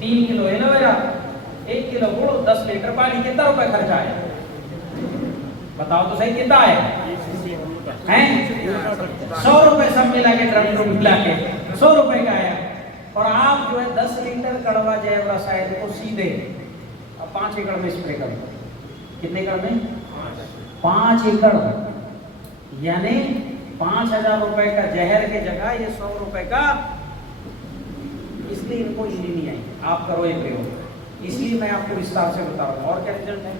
3 किलो एलोवेरा, 1 किलो गुड़, 10 लीटर पानी, कितना रुपए खर्चा आया? बताओ तो सही, कितना आया? हैं 100 रुपए सब मिला के, ड्रम मिला के 100 रुपए का आया। और आप जो है 10 लीटर कड़वा जैव रसायन को सीधे 5 एकड़ में स्प्रे कर दो। कितने एकड़ में? 5 एकड़, यानी 5000 रुपए का जहर के जगह ये 100 रुपए का। इसलिए इनको इल्ली नहीं आई। आप करो ये प्रयोग, इसलिए मैं आपको विस्तार से बता रहा हूँ। और क्या रिजल्ट है?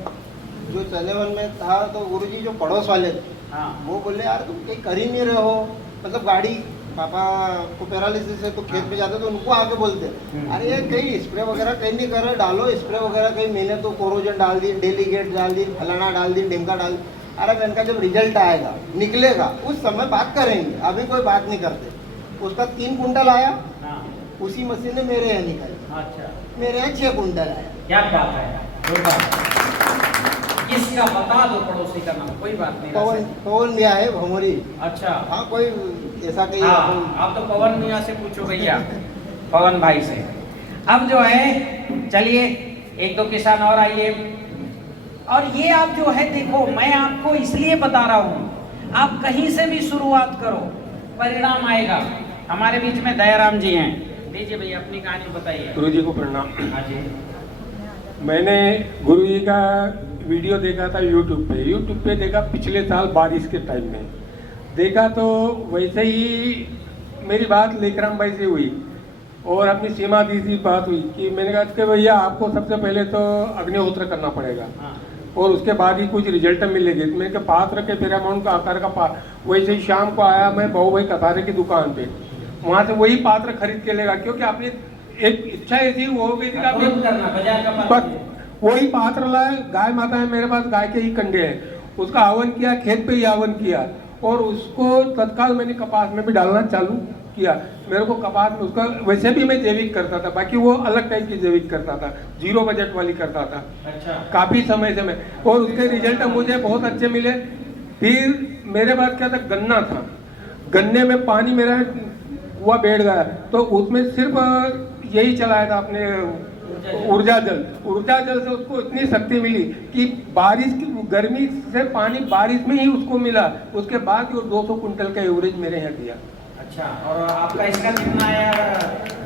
जो चने वन में था, तो गुरुजी जो पड़ोस वाले थे, हाँ, वो बोले यार तुम कहीं कर ही नहीं रहे हो, मतलब गाड़ी पापा को पैरालिसिस है तो खेत में जाते तो उनको आके बोलते अरे ये कहीं स्प्रे वगैरह कहीं नहीं कर रहे, डालो स्प्रे वगैरह कहीं। मैंने तो कोरोजन डाल दी, डेलीगेट डाल दी, फलाना डाल दी, ढिमका डाल दी। अरे मैंने कहा जब रिजल्ट आएगा, निकलेगा, उस समय बात करेंगे, अभी कोई बात नहीं करते। उसका 3 कुंटल आया, हाँ, उसी मशीन ने मेरे यहाँ निकाला, अच्छा, मेरे यहाँ 6 कुंटल आया। क्या बात है, जोरदार। किसका बता दो पड़ोसी का नाम, कोई बात नहीं। पवन पवन मियाँ है भमोरी। अच्छा, हाँ, कोई ऐसा कहीं हाँ, आप तो पवन मियाँ से पूछो भैया, पवन भाई से। अब जो है, चलिए एक दो किसान और आइए। और ये आप जो है देखो, मैं आपको इसलिए बता रहा हूँ, आप कहीं से भी शुरुआत करो, परिणाम आएगा। हमारे बीच में दयाराम जी हैं, दीजिए भैया अपनी कहानी बताइए। गुरु जी को प्रणाम। हाँ जी। मैंने गुरु जी का वीडियो देखा था यूट्यूब पे देखा पिछले साल बारिश के टाइम में देखा, तो वैसे ही मेरी बात लेकराम भाई से हुई और अपनी सीमा दी से बात हुई कि मैंने कहा कि भैया आपको सबसे पहले तो अग्निहोत्र करना पड़ेगा, हाँ, और उसके बाद ही कुछ रिजल्ट मिलेगी। मैंने कहा पात्र के फिर अमाउंट का आकार का वैसे ही शाम को आया मैं बहु भाई कतारे की दुकान पे, वहाँ से वही पात्र खरीद के लेगा, क्योंकि आपने एक इच्छा ऐसी हो गई थी कि आपने करना बाजार का बस पात्र। वही पात्र लाए। गाय माता है मेरे पास, गाय के ही कंडे हैं, उसका हवन किया, खेत पे ही हवन किया, और उसको तत्काल मैंने कपास में भी डालना चालू किया। मेरे को कपास में उसका वैसे भी मैं जैविक करता था, बाकी वो अलग टाइप की जैविक करता था, 0 बजट वाली करता था अच्छा, काफी समय से मैं, और उसके रिजल्ट मुझे बहुत अच्छे मिले। फिर मेरे पास क्या था, गन्ना था, गन्ने में पानी मेरा कुआ बैठ गया, तो उसमें सिर्फ यही चलाया था अपने ऊर्जा जल से उसको इतनी शक्ति मिली कि बारिश की गर्मी से पानी बारिश में ही उसको मिला। उसके बाद वो 200 कुंटल का एवरेज मेरे यहाँ दिया। अच्छा, और आपका इसका कितना आया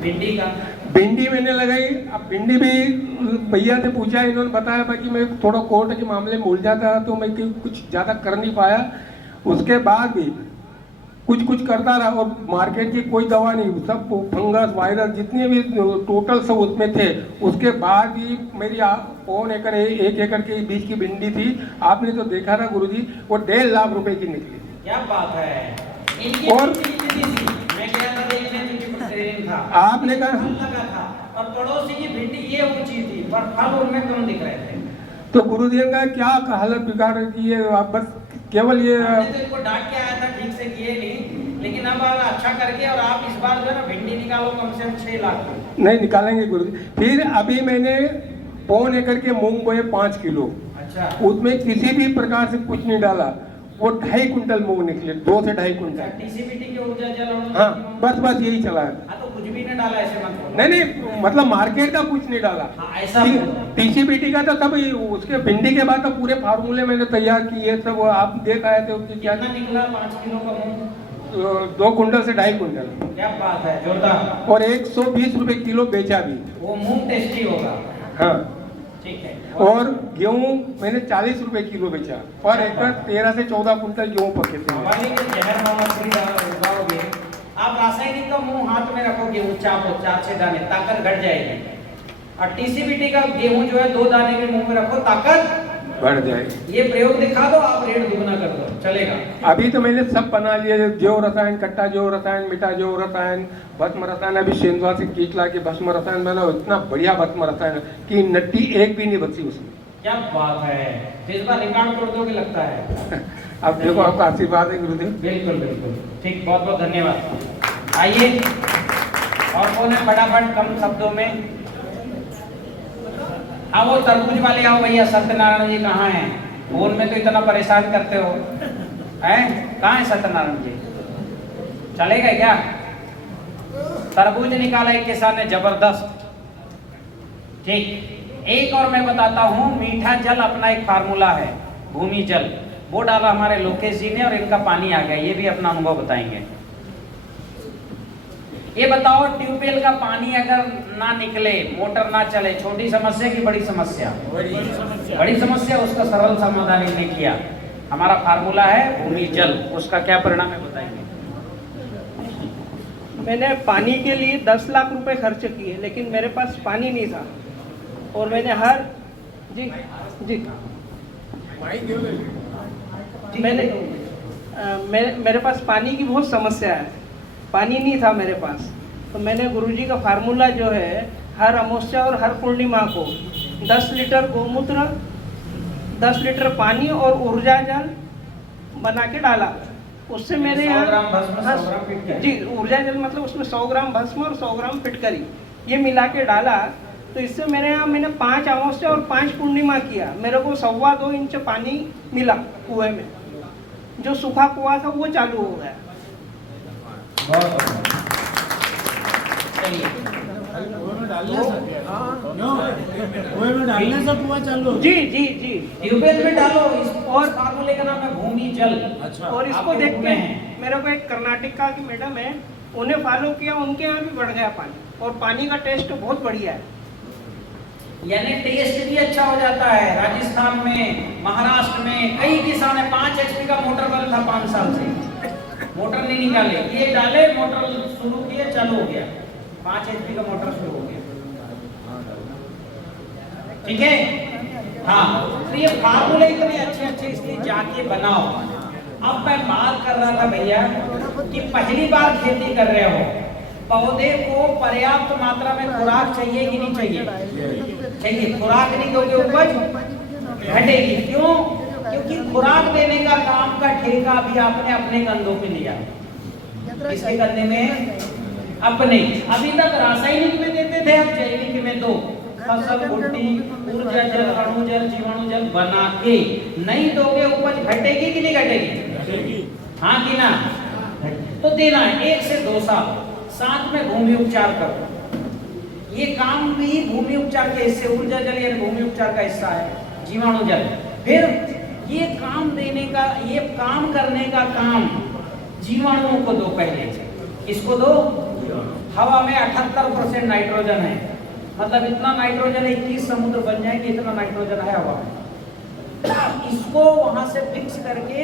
भिंडी का? भिंडी मैंने लगाई, अब भिंडी भी भैया से पूछा, इन्होंने बताया, बाकी मैं थोड़ा कोर्ट के मामले में उलझा था तो मैं कुछ ज़्यादा कर नहीं पाया। उसके बाद भी कुछ करता रहा, और मार्केट की कोई दवा नहीं, सब फंगस वायरस जितने भी टोटल सब उसमें थे। उसके बाद भी मेरी 1 एकड़ के बीच की भिंडी थी, आपने तो देखा था गुरुजी, वो 1.5 लाख रुपए की निकली। क्या बात है। इनकी और भिंडी कितनी थी? मैं गया था देखने, क्योंकि ट्रेनिंग था, आपने कहा कम लगा था, और पड़ोसी की भिंडी ये ऊंची थी, पर फल उनमें कम दिख रहे थे। तो गुरुजी का क्या हालत बिगाड़ रखी है, आप बस केवल ये हमने तो इनको डांट के आया था, ठीक से किए नहीं, लेकिन अब अच्छा करके, और आप इस बार जो है ना भिंडी निकालो कम से कम 6 लाख की। नहीं निकालेंगे गुरुजी। फिर अभी मैंने 1.25 एकड़ के मूंग बोए 5 किलो, अच्छा, उसमें किसी भी प्रकार से कुछ नहीं डाला, वो 2.5 कुंटल मूंग निकले, 2 से 2.5 कुंटल। टीसीबीटी के ऊर्जा जल और हाँ, बस यही चला है। हाँ, तो कुछ भी नहीं डाला, ऐसे मत बोलो। नहीं, मतलब मार्केट का कुछ नहीं डाला। हाँ, ऐसा बोलो। टीसीबीटी का तो सब उसके भिंडी के बाद तो पूरे फार्मूले मैंने तैयार किए, सब आप देख आए थे उसकी क्या कितना निकला 5 किलो का मूंग? 2 कुंटल से 2.5 कुंटल, क्या बात है, जोरदार। और 120 रुपए किलो बेचा भी। वो मूंग टेस्टी होगा। हाँ, ठीक है। और गेहूं मैंने 40 रुपए किलो बेचा, और एकड़ 13 से 14 कुंटल गेहूं पके थे। हमारे लिए जहर मछली उगाओगे, आप रासायनिक का मुंह हाथ में रखोगे, वो चापो 4-6 दाने, ताकत घट जाएगी। और टीसीबीटी का गेहूं जो है 2 दाने के मुंह में रखो, ताकत बढ़ जाएगी। ये प्रयोग दिखा दो, आप रेट दुगना कर दो, चलेगा। अभी तो मैंने सब बना लिए, जैव रसायन, कट्टा जैव रसायन, मीठा जैव रसायन, भस्म रसायन, अभी सेंधवा से कीट ला के भस्म रसायन बना, इतना बढ़िया भस्म रसायन कि नट्टी एक भी नहीं बची उसमें। क्या बात है, इस बार रिकॉर्ड तोड़ दोगे लगता है। अब देखो आपका आशीर्वाद है गुरुदेव। बिल्कुल बिल्कुल ठीक, बहुत बहुत धन्यवाद। आइए, और कौन है फटाफट कम शब्दों में? आओ तरबूज वाले आओ भैया। सत्यनारायण जी कहाँ हैं? फोन में तो इतना परेशान करते हो, हैं? कहाँ है सत्यनारायण जी? चलेगा क्या? तरबूज निकाला एक किसान ने जबरदस्त। ठीक, एक और मैं बताता हूँ, मीठा जल अपना एक फार्मूला है, भूमि जल, वो डाला हमारे लोकेश जी ने, और इनका पानी आ गया। ये भी अपना अनुभव बताएंगे। ये बताओ, ट्यूबवेल का पानी अगर ना निकले, मोटर ना चले, छोटी समस्या की बड़ी समस्या? बड़ी समस्या। उसका सरल समाधान इन्होंने किया। हमारा फार्मूला है भूमि जल, उसका क्या परिणाम है बताएंगे। मैंने पानी के लिए 10 लाख रुपए खर्च किए, लेकिन मेरे पास पानी नहीं था, और मैंने हर जी जी मेरे पास पानी की बहुत समस्या है, पानी नहीं था मेरे पास। तो मैंने गुरुजी का फार्मूला जो है, हर अमावस्या और हर पूर्णिमा को 10 लीटर गोमूत्र, 10 लीटर पानी और ऊर्जा जल बना के डाला, उससे मेरे 100 यहाँ ग्राम भस्म, 100 ग्राम फिटकरी। जी, ऊर्जा जल मतलब उसमें 100 ग्राम भस्म और 100 ग्राम फिटकरी ये मिला के डाला, तो इससे मेरे यहाँ मैंने 5 अमावस्या और 5 पूर्णिमा किया, मेरे को 2.25 इंच पानी मिला कुएं में। जो सूखा कुआं था वो चालू हो गया। बहुत बढ़िया। चलिए, कुएं में डालने से कुएं में डालने से कुआं चालू हो? जी जी जी। ट्यूबवेल में डालो और फार्मूले का नाम है भूमि जल। अच्छा। और इसको आपके देख मुंह के में है। मेरे को एक कर्नाटक का की मैडम है, उन्हें फॉलो किया, उनके यहाँ भी बढ़ गया पानी, और पानी का टेस्ट बहुत बढ़िया है। यानी टेस्ट भी अच्छा हो जाता है। राजस्थान में, महाराष्ट्र में कई किसान है, 5 HP का मोटर बंद था 5 साल से, मोटर नहीं निकाले, ये डाले, मोटर शुरू किए, चालू हो गया, 5 HP का मोटर शुरू हो गया। ठीक है, हाँ। तो ये फार्मूले इतने अच्छे अच्छे इसलिए जाके बनाओ। अब मैं बात कर रहा था भैया कि पहली बार खेती कर रहे हो, पौधे को पर्याप्त मात्रा में खुराक चाहिए कि नहीं चाहिए? चाहिए। खुराक नहीं दोगे उपज घटेगी। क्यों? क्योंकि खुराक देने का काम का ठेका भी आपने अपने कंधों पे लिया। इसके कंधे में अपने। अभी तक रासायनिक में देते थे, अब जैविक में दो। फसल भुट्टी, ऊर्जा जल, अणु जल, जीवाणु जल बना के नहीं दोगे उपज घटेगी कि नहीं घटेगी? हाँ कि ना? तो देना है 1 से 2 साल। साथ में भूमि उपचार करो। ये काम भी भूमि उपचार के हिस्से, ऊर्जा जल यानी भूमि उपचार का हिस्सा है, जीवाणु जल। फिर ये काम देने का, ये काम करने का काम जीवाणुओं को दो पहले। इसको दो। हवा में 78% नाइट्रोजन है, मतलब इतना नाइट्रोजन है 21 समुद्र बन जाएंगे, इतना नाइट्रोजन है हवा में। इसको वहां से फिक्स करके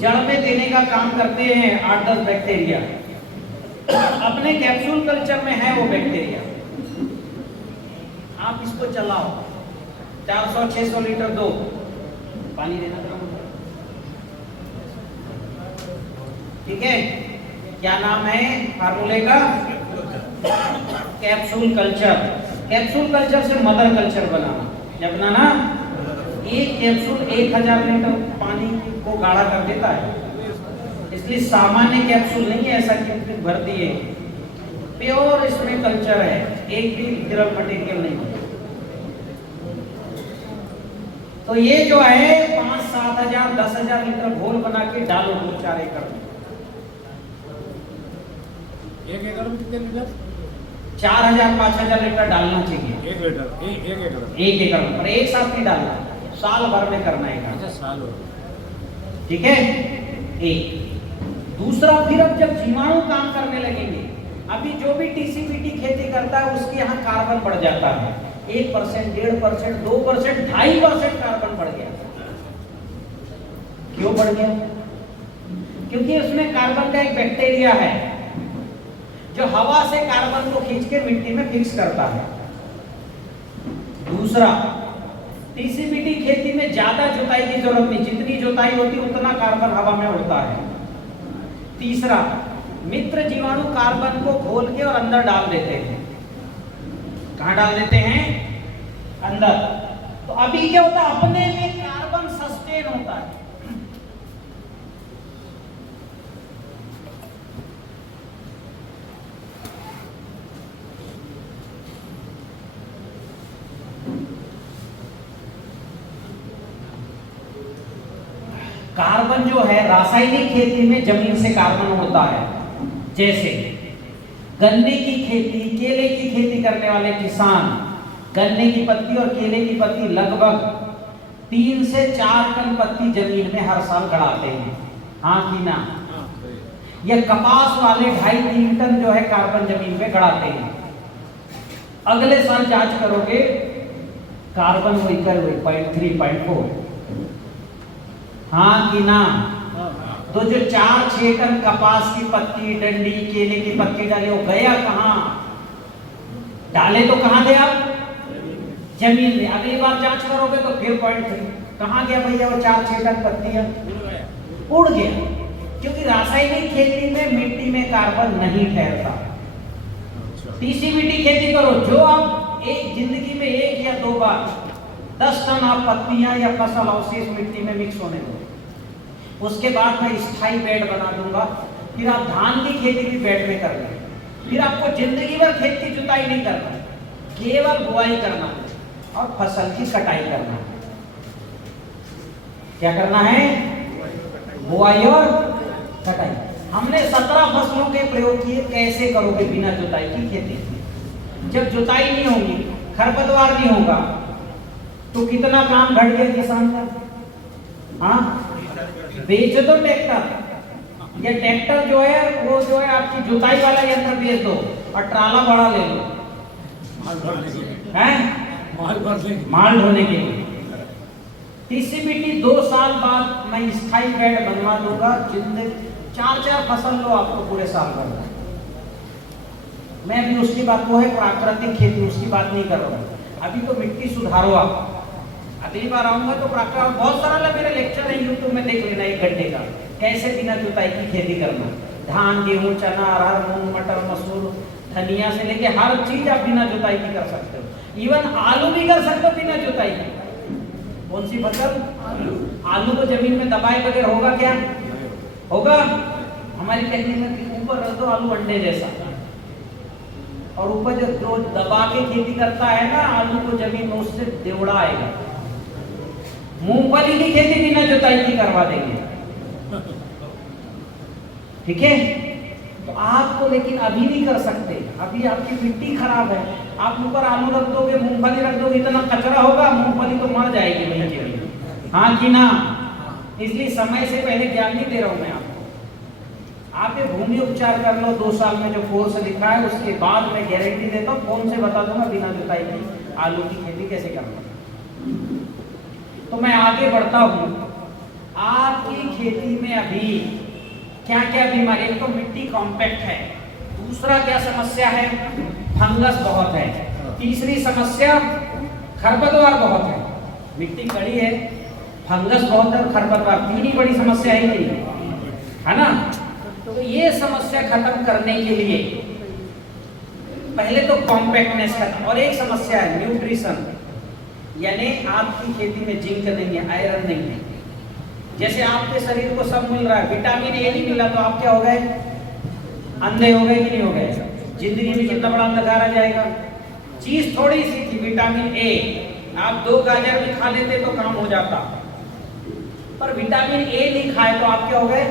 जड़ में देने का काम करते हैं 8-10 बैक्टीरिया। अपने कैप्सूल कल्चर में है वो बैक्टीरिया। आप इसको चलाओ, 400-600 लीटर दो, पानी देना। ठीक है, क्या नाम है फार्मूले का? Capsule culture. कैप्सूल कल्चर से मदर कल्चर बनाना। जब बनाना, एक कैप्सूल 1000 लीटर पानी को गाढ़ा कर देता है, इसलिए सामान्य कैप्सूल नहीं है ऐसा कि भर दिए। प्योर इसमें कल्चर है, एक भी मिनरल मटेरियल नहीं। तो ये जो है 5-7 हजार 10,000 लीटर घोल बना के डालो 2-4 एकड़ में। 1 एकड़ में कितने लीटर? 4000-5000 लीटर डालना चाहिए। 1 लीटर 1 एकड़? 1 एकड़ में, पर एक साथ नहीं डालना, साल भर में करना है काम। अच्छा, साल हो। ठीक है, एक। दूसरा, फिर अब जब जीवाणु काम करने लगेंगे, अभी जो भी टीसीपीटी खेती करता है उसके यहाँ कार्बन बढ़ जाता है 1%, 1.5%, 2%, 2.5% कार्बन बढ़ गया। क्यों बढ़ गया? क्योंकि उसमें कार्बन का एक बैक्टीरिया है जो हवा से कार्बन को खींच के मिट्टी में फिक्स करता है। दूसरा, टीसीपीटी खेती में ज्यादा जुताई की जरूरत नहीं, जितनी जुताई होती उतना कार्बन हवा में उड़ता है। तीसरा, मित्र जीवाणु कार्बन को खोल के और अंदर डाल देते हैं। कहां डाल देते हैं? अंदर। तो अभी क्या होता है, अपने में कार्बन सस्टेन होता है। कार्बन जो है रासायनिक खेती में जमीन से कार्बन उड़ता है। जैसे गन्ने की खेती, केले की खेती करने वाले किसान गन्ने की पत्ती और केले की पत्ती लगभग 3 से 4 टन पत्ती जमीन में हर साल गड़ाते हैं। हाँ कि ना? ये कपास वाले 2.5-3 टन जो है कार्बन जमीन में गड़ाते हैं। अगले साल जांच करोगे, कार्बन वही 0.3, 0.4। हाँ कि ना? तो जो 4-6 टन कपास की पत्ती, डंडी, केले की पत्ती डाले, वो गया कहाँ? डाले तो कहाँ दे आप? जमीन में। अगली बार जांच करोगे तो फिर 0.3। कहाँ गया भैया वो 4-6 टन पत्तियां? उड़ गया। क्योंकि रासायनिक खेती में मिट्टी में कार्बन नहीं ठहरता। टीसीपीटी खेती करो, जो आप एक जिंदगी में 1 या 2 बार 10 टन आप पत्तियां या फसल अवशेष मिट्टी में मिक्स होने दो। उसके बाद मैं स्थाई बेड बना दूंगा, फिर आप धान की खेती भी बेड में कर लें, फिर आपको जिंदगी भर खेत की जुताई नहीं करना, केवल बुआई करना और फसल की कटाई करना। क्या करना है? बुआई और कटाई। हमने 17 फसलों के प्रयोग किए। कैसे करोगे बिना जुताई की खेती? जब जुताई नहीं होगी, खरपतवार नहीं होगा, तो कितना काम घट गया किसान का। हाँ, बेच दो ट्रैक्टर, या ट्रैक्टर जो है वो जो है आपकी जुताई वाला यंत्र बेच दो और ट्राला बड़ा ले लो, माल ढोने के लिए। तीसरी मिट्टी 2 साल बाद मैं स्थाई बेड बनवा दूंगा। जिंदगी 4-4 फसल लो आपको पूरे साल भर। मैं भी उसकी बात, वो है प्राकृतिक खेती, उसकी बात नहीं कर रहा हूँ। अभी तो मिट्टी सुधारो आप। अगली बार आऊंगा तो प्राकृतिक, बहुत सारा मेरे लेक्चर है यूट्यूब में, देख लेना 1 घंटे का, कैसे बिना जुताई की खेती करना। धान, गेहूं, चना, अरहर, मूंग, मटर, मसूर, धनिया से लेके हर चीज आप बिना जुताई की कर सकते हो। इवन आलू भी कर सकते हो बिना जुताई की। कौन सी फसल? आलू को जमीन में दबाए बगैर होगा क्या? होगा? हमारी टेक्निक में ऊपर रख दो आलू अंडे जैसा, और ऊपर जो दबा के खेती करता है ना आलू को जमीन में, उससे देवड़ा आएगा। मूंगफली की खेती बिना जुताई की करवा देंगे, ठीक है? तो आपको लेकिन अभी नहीं कर सकते, अभी आपकी मिट्टी खराब है। आप ऊपर आलू रख दोगे, मूंगफली रख दोगे, इतना कचरा होगा, मूंगफली तो मर जाएगी वहीं के वहीं। हाँ कि ना? इसलिए समय से पहले ज्ञान नहीं दे रहा हूं मैं आपको। आप ये भूमि उपचार कर लो 2 साल में, जो कोर्स लिखा है, उसके बाद मैं गारंटी देता हूँ, फोन से बता दूंगा बिना जुताई की आलू की खेती कैसे करना। तो मैं आगे बढ़ता हूँ। आपकी खेती में अभी क्या क्या बीमारी? एक तो मिट्टी कॉम्पैक्ट है, दूसरा क्या समस्या है? फंगस बहुत है, तीसरी समस्या खरपतवार बहुत है। मिट्टी कड़ी है, फंगस बहुत है और खरपतवार, 3 ही बड़ी समस्या है, है ना? तो ये समस्या खत्म करने के लिए पहले तो कॉम्पैक्टनेस खत्म, और एक समस्या है न्यूट्रिशन, यानी आपकी खेती में जिंक नहीं है, आयरन नहीं है। जैसे आपके शरीर को सब मिल रहा है, विटामिन ए नहीं मिला तो आप क्या हो गए? अंधे हो गए कि नहीं हो गए? जिंदगी में कितना बड़ा अंधकार आ जाएगा। चीज थोड़ी सी थी विटामिन ए, आप 2 गाजर भी खा लेते तो काम हो जाता, पर विटामिन ए नहीं खाए तो आप क्या हो गए?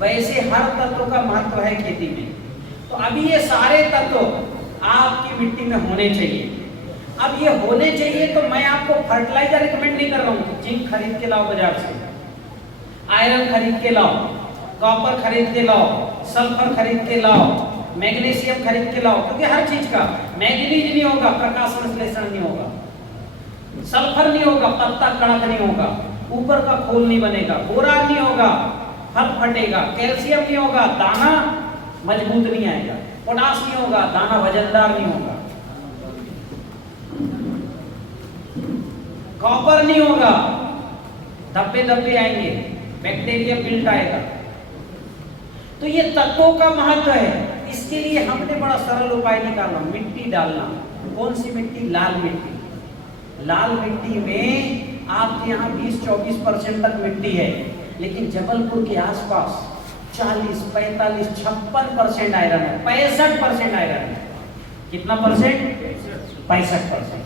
वैसे हर तत्व का महत्व है खेती में। तो अभी ये सारे तत्व आपकी मिट्टी में होने चाहिए। अब ये होने चाहिए तो मैं आपको फर्टिलाइजर रिकमेंड नहीं कर रहा हूँ। जिंक खरीद के लाओ बाजार से, आयरन खरीद के लाओ, कॉपर खरीद के लाओ, सल्फर खरीद के लाओ, मैग्नीशियम खरीद के लाओ, क्योंकि हर चीज का मैग्नीज नहीं होगा, प्रकाश संश्लेषण नहीं होगा, सल्फर नहीं होगा, पत्ता कड़क नहीं होगा, ऊपर का खोल नहीं बनेगा, बोरान नहीं होगा, फल फटेगा, कैल्शियम नहीं होगा, दाना मजबूत नहीं आएगा, पोटास नहीं होगा, दाना वजनदार नहीं होगा, कॉपर नहीं होगा, धब्बे धब्बे आएंगे, बैक्टीरिया बिल्ट आएगा। तो ये तत्वों का महत्व है। इसके लिए हमने बड़ा सरल उपाय निकाला, मिट्टी डालना। कौन सी मिट्टी? लाल मिट्टी। लाल मिट्टी में आपके यहाँ 20-24% तक मिट्टी है, लेकिन जबलपुर के आसपास 40, 45, 56% आयरन है, 65% आयरन है। कितना परसेंट? 65%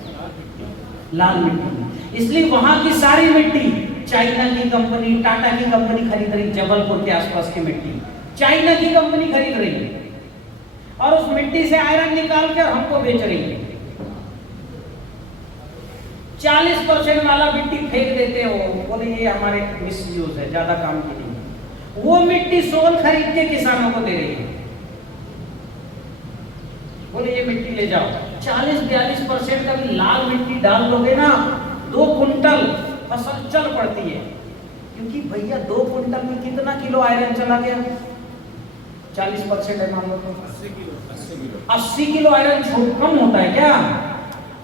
लाल मिट्टी। इसलिए वहां की सारी मिट्टी चाइना की कंपनी, टाटा की कंपनी खरीद रही, जबलपुर के आसपास की मिट्टी चाइना की कंपनी खरीद रही है, और उस मिट्टी से आयरन निकाल कर हमको बेच रही है। 40% वाला मिट्टी फेंक देते हो, बोले ये हमारे मिसयूज है, ज्यादा काम की नहीं। वो मिट्टी सोल खरीद के किसानों को दे रही है, बोले ये मिट्टी ले जाओ। 40-42% का भी लाल मिट्टी डाल दोगे ना, 2 कुंटल फसल चल पड़ती है। क्योंकि भैया 2 कुंटल में कितना किलो आयरन चला गया? 40% है मान लो तो 80 किलो आयरन कम होता है क्या?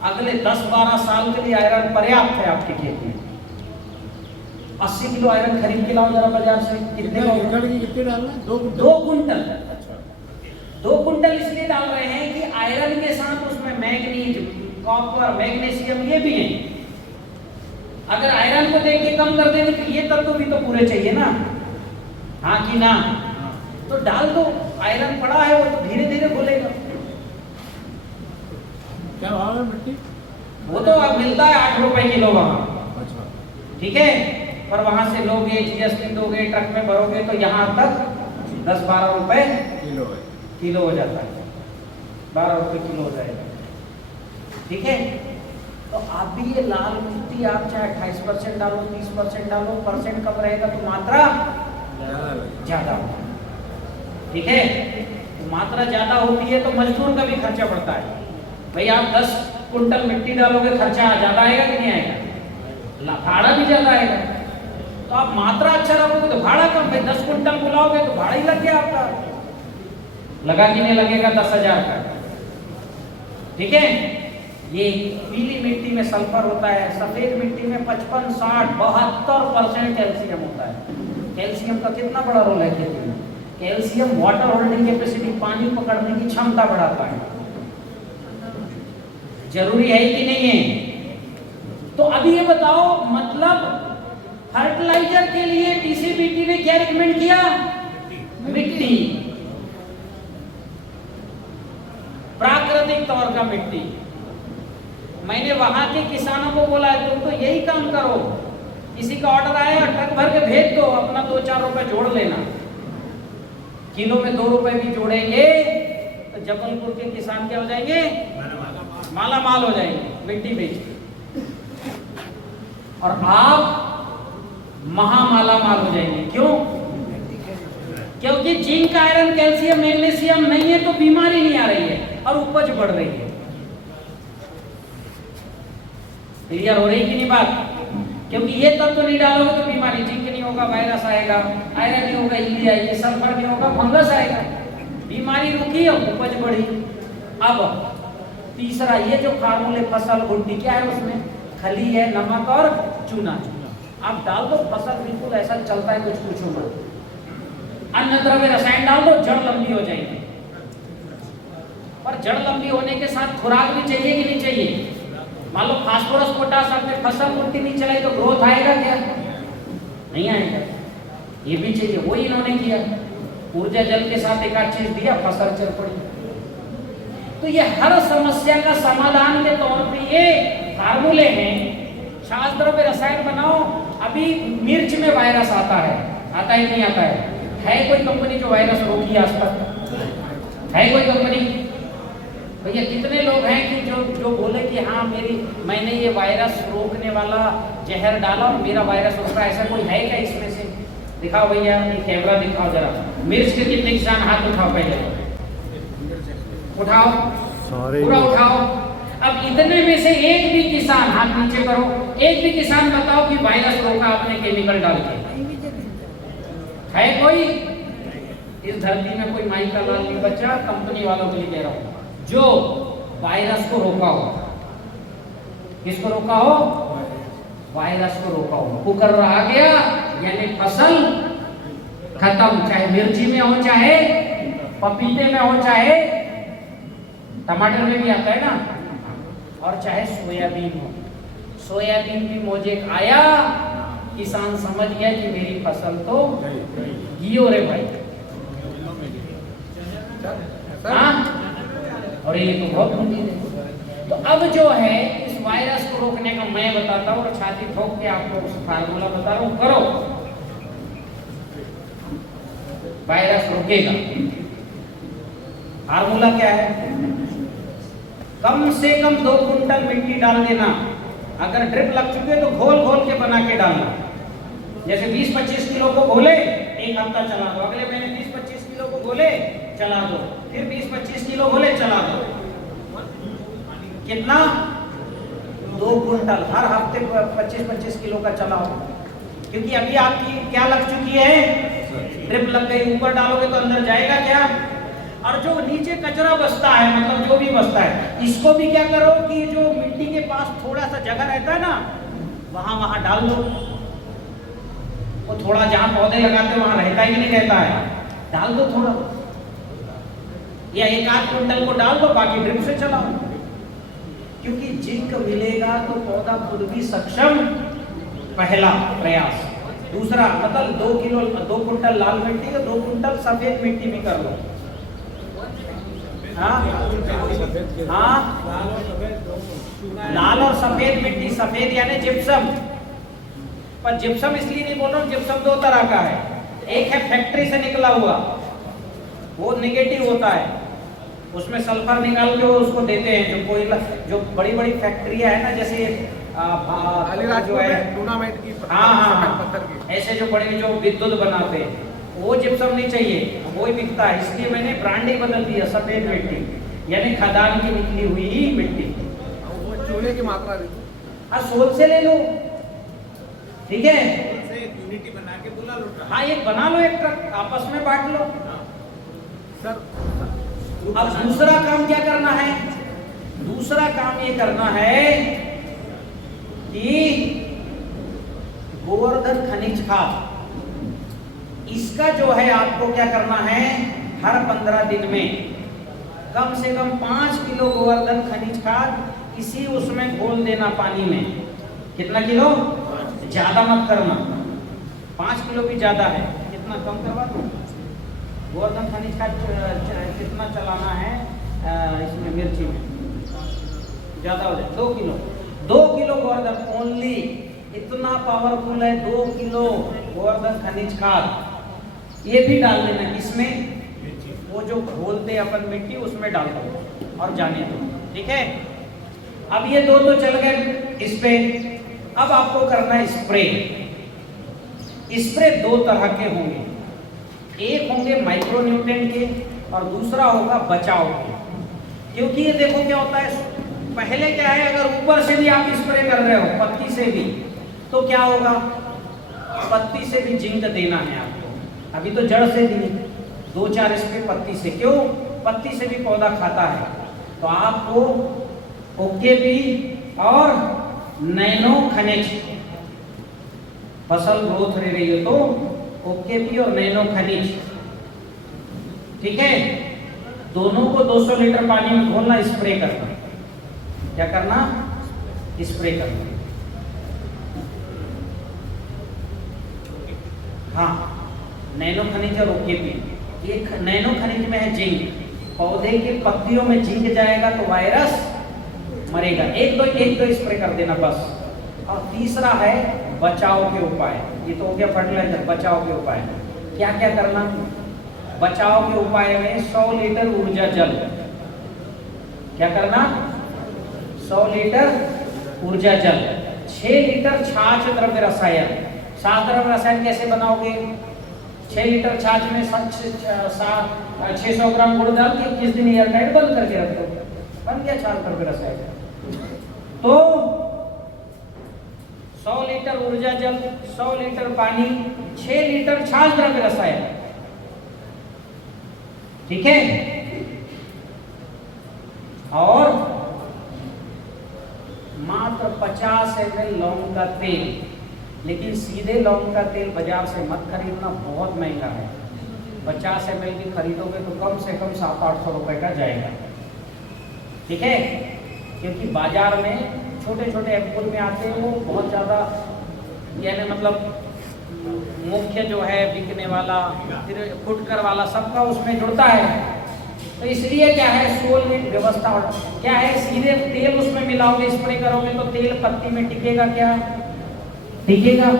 अगले 10-12 साल के लिए आयरन पर्याप्त है आपके खेत में। 80 किलो आयरन खरीद के लाओ जरा बाजार से। कितने डालना? 2 कुंटल। 2 कुंटल इसलिए डाल रहे हैं कि आयरन के साथ उसमें मैग्नीज, कॉपर, मैग्नीशियम ये भी है। अगर आयरन को देख के कम कर देंगे तो ये तत्व भी तो पूरे चाहिए ना, हाँ कि ना? तो डाल दो, आयरन पड़ा है वो तो धीरे धीरे घुलेगा। क्या भाव है मिट्टी? वो तो अब मिलता है 8 रुपए किलो वहाँ, अच्छा, ठीक है। पर वहां से लोगे, जीएसटी दोगे, ट्रक में भरोगे तो यहाँ तक 10-12 रुपए किलो है। किलो हो जाता है, 12 रुपए किलो हो जाएगा, ठीक है। तो आप भी ये लाल मिट्टी आप चाहे 28% डालो, 30% डालो, परसेंट कम रहेगा तो मात्रा ज्यादा होगा, ठीक है। तो मात्रा ज्यादा होती है तो मजदूर का भी खर्चा बढ़ता है। भाई आप 10 कुंटल मिट्टी डालोगे, खर्चा ज्यादा आएगा कि नहीं आएगा? भाड़ा भी ज्यादा आएगा। तो आप मात्रा अच्छा रखोगे तो भाड़ा कम, भाई 10 कुंटल बुलाओगे तो भाड़ा ही लग गया आपका, लगा कि नहीं लगेगा 10,000 का, ठीक है। ये पीली मिट्टी में सल्फर होता है, सफेद मिट्टी में 55, 60, 72% कैल्शियम होता है। कैल्शियम का कितना बड़ा रोल है खेती में? कैल्शियम वाटर होल्डिंग कैपेसिटी, पानी पकड़ने की क्षमता बढ़ाता है। जरूरी है कि नहीं है? तो अभी ये बताओ, मतलब फर्टिलाइजर के लिए टीसीबीटी ने क्या रिकमेंड किया? मिट्टी, प्राकृतिक तौर का मिट्टी। मैंने वहां के किसानों को बोला है तुम तो यही काम करो, किसी का ऑर्डर आया ट्रक भर के भेज दो, अपना 2-4 रुपए जोड़ लेना, किलो में 2 रुपए भी जोड़ेंगे तो जबलपुर के किसान क्या हो जाएंगे? माला माल हो जाएंगे मिट्टी बेच के, और आप महामाला माल हो जाएंगे। क्यों? क्योंकि जिंक, आयरन, कैल्शियम, मैग्नीशियम नहीं है तो बीमारी नहीं आ रही है और उपज बढ़ रही है। क्लियर हो रही कि नहीं बात? क्योंकि ये तत्व नहीं डालोगे तो बीमारी, जिंक नहीं होगा वायरस आएगा, आयरन नहीं होगा इल्ली आएगी, सल्फर नहीं होगा फंगस आएगा, बीमारी रुकी और उपज बढ़ी। अब तीसरा, ये जो फार्मूले फसल भुट्टी क्या है उसमें? खली है, नमक और चूना। आप डाल दो, फसल बिल्कुल ऐसा चलता है, कुछ पूछो मत। अन्न द्रव्य रसायन डाल दो, जड़ लंबी हो जाएगी। पर जड़ लंबी होने के साथ खुराक भी चाहिए कि नहीं चाहिए? मान लो फास्फोरस, पोटास आपने फसल भुट्टी नहीं चलाई तो ग्रोथ आएगा क्या? नहीं आएगा। ये भी चाहिए, वही इन्होंने किया, ऊर्जा जल के साथ एक आध चीज दिया, फसल चल पड़ी। तो ये हर समस्या का समाधान के तौर पे ये फार्मूले हैं। शास्त्र पे रसायन बनाओ। अभी मिर्च में वायरस आता है कि नहीं आता है कोई कंपनी जो वायरस रोकी आज तक? है कोई कंपनी? भैया कितने लोग हैं कि जो बोले कि हाँ मैंने ये वायरस रोकने वाला जहर डाला और मेरा वायरस रोक रहा है? ऐसा कोई है क्या इसमें से? दिखाओ भैया, ये कैमरा दिखाओ जरा। मिर्च के कितने किसान हाथ उठाओ, पहले उठाओ, पूरा उठाओ। अब इतने में से एक भी किसान, हाथ नीचे करो, एक भी किसान बताओ कि वायरस रोका आपने केमिकल डाल के? है कोई? इस धरती में कोई माई का लाल नहीं बचा। कंपनी वालों के लिए कह रहा हूं, जो वायरस को रोका हो। किसको रोका हो? वायरस को रोका हो। कुकर आ गया यानी फसल खत्म, चाहे मिर्ची में हो, चाहे पपीते में हो, चाहे टमाटर में भी आता है ना, और चाहे सोयाबीन हो। सोयाबीन भी मोजेक आया, किसान समझ गया कि मेरी फसल तो गियो रे भाई। हाँ, और ये तो बहुत मुमकिन है। तो अब जो है इस वायरस को रोकने का मैं बताता हूँ और छाती ठोक के आपको उस फार्मूला बता रहा हूँ, करो, वायरस रुकेगा। फार्मूला क्या है? कम से कम 2 कुंटल मिट्टी डाल देना। अगर ड्रिप लग चुके तो घोल घोल के बना के डालना। जैसे 20-25 किलो को घोले, एक हफ्ता चला दो, अगले महीने 20-25 किलो को घोले, चला दो, फिर 20-25 किलो घोले, चला दो। कितना? 2 कुंटल हर हफ्ते 25-25 किलो का चलाओ। क्योंकि अभी आपकी क्या लग चुकी है? ड्रिप लग गई। ऊपर डालोगे तो अंदर जाएगा क्या? और जो नीचे कचरा बसता है, मतलब जो भी बसता है, इसको भी क्या करो कि जो मिट्टी के पास थोड़ा सा जगह रहता है ना, वहां डाल दो। वो थोड़ा जहां पौधे लगाते वहां रहता ही नहीं रहता है, डाल दो थोड़ा, या 1-8 कुंटल को डाल दो, बाकी ड्रिप से चलाओ। क्योंकि जिंक मिलेगा तो पौधा खुद भी सक्षम पहला प्रयास। दूसरा मतलब 2 कुंटल लाल मिट्टी और 2 कुंटल सफेद मिट्टी भी कर लो। हाँ लाल और सफेद मिट्टी, सफेद यानी जिप्सम, पर जिप्सम इसलिए नहीं बोल रहा हूँ, जिप्सम 2 तरह का है। एक है फैक्ट्री से निकला हुआ, वो नेगेटिव होता है, उसमें सल्फर निकाल के वो उसको देते हैं। जो कोयला, जो बड़ी बड़ी फैक्ट्रियां है ना, जैसे जो है टूर्नामेंट की, हाँ, ऐसे जो बड़े जो विद्युत बनाते हैं, वो जिप्सम नहीं चाहिए, वो ही बिकता है। इसलिए मैंने ब्रांड ही बदल दिया, सफेद मिट्टी यानी खदान की निकली हुई ही मिट्टी। वो चूने की मात्रा हाँ, सोल से ले लो, ठीक है, यूनिटी बना के बुला लो। हाँ एक बना लो, एक ट्रक आपस में बांट लो। सर अब दूसरा काम क्या करना है? दूसरा काम ये करना है कि गोवर्धन खनिज खाद, इसका जो है आपको क्या करना है, हर 15 दिन में कम से कम 5 किलो गोवर्धन खनिज खाद इसी उसमें घोल देना पानी में। कितना किलो? ज्यादा मत करना, 5 किलो भी ज्यादा है, कितना कम करवा दो। गोवर्धन खनिज खाद कितना चलाना है इसमें, मिर्ची में ज्यादा हो जाए 2 किलो। 2 किलो गोवर्धन ओनली, इतना पावरफुल है 2 किलो गोवर्धन खनिज खाद। ये भी डाल देना इसमें, वो जो घोलते अपन मिट्टी उसमें डाल दो और जाने दो, ठीक है। अब ये 2 तो चल गए इस पे। अब आपको करना है स्प्रे। स्प्रे 2 तरह के होंगे, एक होंगे माइक्रो न्यूट्रिएंट के और दूसरा होगा बचाव के। क्योंकि ये देखो क्या होता है, पहले क्या है, अगर ऊपर से भी आप स्प्रे कर रहे हो पत्ती से भी, तो क्या होगा, पत्ती से भी जिंक देना है आपको। अभी तो जड़ से दी, 2-4 स्प्रे पत्ती से, क्यों, पत्ती से भी पौधा खाता है। तो आपको ओकेपी और नैनो खनिज, फसल ग्रोथ रह रही है तो ओकेपी और नैनो खनिज, ठीक है, दोनों को 200 लीटर पानी में घोलना, स्प्रे करना। क्या करना? स्प्रे करना। हाँ, नैनो खनिज और ओकेपी। एक नैनो खनिज में है जिंक, पौधे के पत्तियों में जिंक जाएगा तो वायरस मरेगा। एक दो स्प्रे कर देना बस। और तीसरा है बचाव के उपाय। ये तो हो गया फर्टिलाइजर, बचाव के उपाय। क्या क्या करना? बचाव के उपाय में 100 लीटर ऊर्जा जल। क्या करना? 100 लीटर ऊर्जा जल, 6 लीटर छाछ द्रव्य रसायन। छाछ द्रव्य रसायन कैसे बनाओगे? 6 लीटर छाछ में 600 ग्राम गुड़ डाल के 21 दिन एयरटाइट बंद करके रख दो, बन गया छाछ द्रव्य रसायन। तो 100 लीटर ऊर्जा जल, 100 लीटर पानी, 6 लीटर छाछ द्रव्य रसायन, ठीक है। और मात्र 50 ml लौंग का तेल। लेकिन सीधे लौंग का तेल बाजार से मत खरीदना, बहुत महंगा है। 50 ml भी खरीदोगे तो कम से कम 700-800 रुपए का जाएगा, ठीक है। क्योंकि बाजार में छोटे छोटे एम्पुल में आते हैं, वो बहुत ज़्यादा, यानी मतलब मुख्य जो है बिकने वाला, फिर फुटकर वाला, सबका उसमें जुड़ता है। तो इसलिए क्या है, सोलवेंट व्यवस्था क्या है, सीधे तेल उसमें मिलाओगे, स्प्रे करोगे तो तेल पत्ती में टिकेगा, क्या टिकेगा।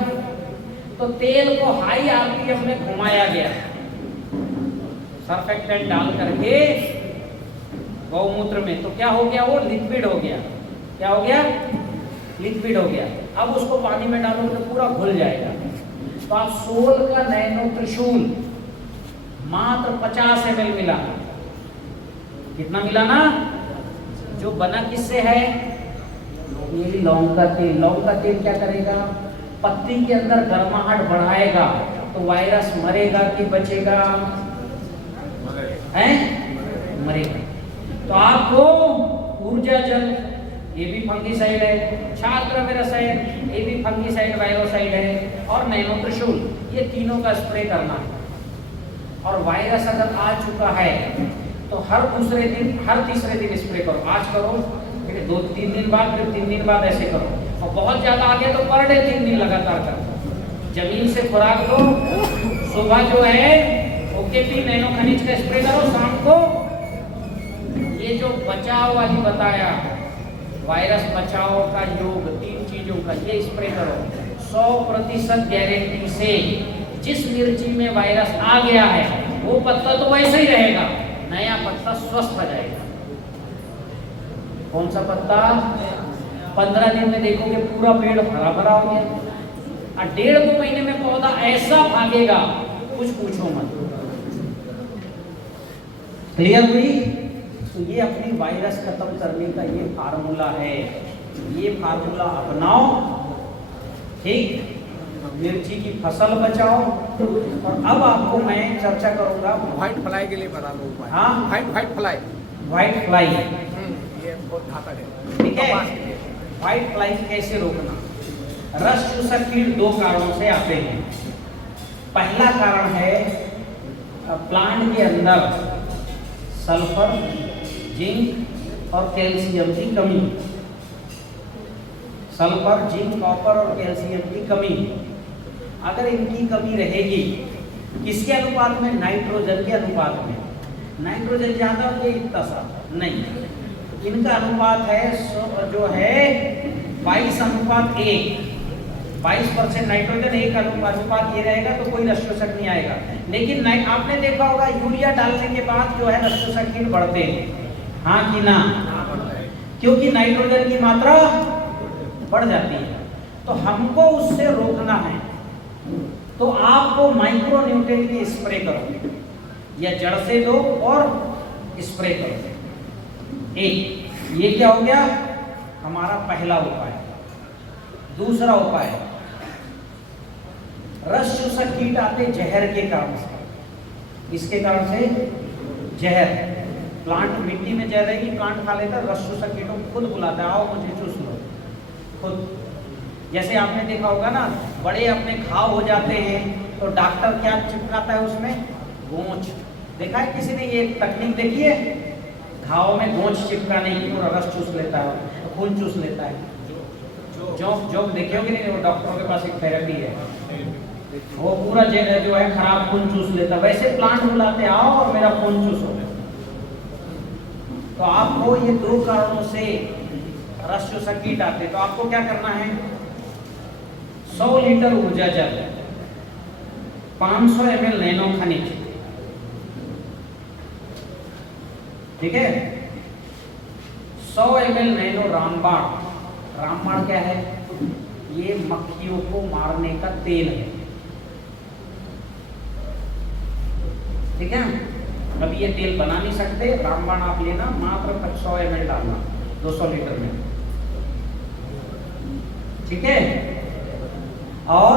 तो तेल को हाई आरपीएम में घुमाया गया, सर्फेक्टेंट डाल करके गौमूत्र में, तो क्या हो गया, वो लिक्विड हो गया। क्या हो गया? लिक्विड हो गया। अब उसको पानी में डालोगे तो पूरा घुल जाएगा। तो आप सोल का नैनो त्रिशूल मात्र 50 ml मिलाना। कितना मिलाना? जो बना किससे है? ये लौंग का तेल। लौंग का तेल क्या करेगा? पत्ती के अंदर गर्माहट बढ़ाएगा, तो वायरस मरेगा कि बचेगा? हैं? मरेगा। तो आपको ऊर्जा जल, ये भी फंगीसाइड है, छाछ द्रव्य रसायन, ये भी फंगीसाइड वायरोसाइड है, और नैनो त्रिशूल, ये तीनों का स्प्रे करना है। और वायरस अगर आ चुका है तो हर तीसरे दिन स्प्रे करो। आज करो, फिर 2-3 दिन बाद, फिर 3 दिन बाद, ऐसे करो। और बहुत ज्यादा आ गया तो पर डे 3 दिन लगातार करो। जमीन से खुराक लो, सुबह जो है ओकेपी नैनो खनिज का स्प्रे करो, शाम को ये जो बचाव वाली बताया वायरस बचाव का योग 3 चीजों का ये स्प्रे करो। 100% गारंटी से जिस मिर्ची में वायरस आ गया है वो पत्ता तो वैसे ही रहेगा, नया पत्ता स्वस्थ हो जाएगा। कौन सा पत्ता? 15 दिन में देखोगे पूरा पेड़ हरा भरा हो गया, और 1.5-2 महीने में पौधा ऐसा भागेगा कुछ पूछो मत। क्लियर हुई? तो ये अपनी वायरस खत्म करने का ये फार्मूला है, ये फार्मूला अपनाओ, ठीक? मिर्ची की फसल बचाओ। और अब आपको मैं चर्चा करूंगा व्हाइट फ्लाई के लिए बता दो उपाय। हाँ, व्हाइट फ्लाई। व्हाइट फ्लाई, ये बहुत घातक है, ठीक है? व्हाइट फ्लाई कैसे रोकना? रस चूसक कीट 2 कारणों से आते हैं। पहला कारण है प्लांट के अंदर सल्फर, जिंक और कैल्शियम की कमी। सल्फर, जिंक, कॉपर और कैल्शियम की कमी, अगर इनकी कमी रहेगी किसके अनुपात में? नाइट्रोजन के अनुपात में। नाइट्रोजन ज्यादा हो गया इतना सा नहीं, इनका अनुपात है जो है 22:1। 22% नाइट्रोजन, 1 अनुपात ये रहेगा तो कोई रस शोषक नहीं आएगा। लेकिन आपने देखा होगा यूरिया डालने के बाद जो है रस शोषक कीट बढ़ते हैं, हाँ कि ना? क्योंकि नाइट्रोजन की मात्रा बढ़ जाती है। तो हमको उससे रोकना है, तो आपको माइक्रो न्यूट्रिएंट की स्प्रे करो, या जड़ से दो और स्प्रे करो। एक ये क्या हो गया हमारा पहला उपाय। दूसरा उपाय, रस चूसक कीट आते जहर के कारण से। इसके कारण से जहर, प्लांट मिट्टी में जहर रहेगी, प्लांट खा लेता है, रस चूसक कीटों को खुद बुलाता है, आओ मुझे चूस लो खुद। जैसे आपने देखा होगा ना, बड़े अपने घाव हो जाते हैं तो डॉक्टर क्या चिपकाता है उसमें? गोंच। देखा है किसी ने ये तकनीक देखी है? घाव में गोंच चिपकाने की, पूरा रस चूस लेता है, खून चूस लेता है। जो देखे होगे नहीं, वो डॉक्टरों के पास एक थेरेपी है, वो पूरा जो है खराब खून चूस लेता है। वैसे प्लांट बुलाते आओ और मेरा खून चूसो। तो आपको ये 2 कारणों से रस चूसक कीट आते, तो आपको क्या करना है? 100 लीटर ऊर्जा जल, 500 ml नैनो खनिज, ठीक है? 100 ml नैनो रामबाण। रामबाण क्या है? ये मक्खियों को मारने का तेल है, ठीक है? अभी ये तेल बना नहीं सकते, रामबाण आप लेना, मात्र 100 ml डालना 200 लीटर में, ठीक है? और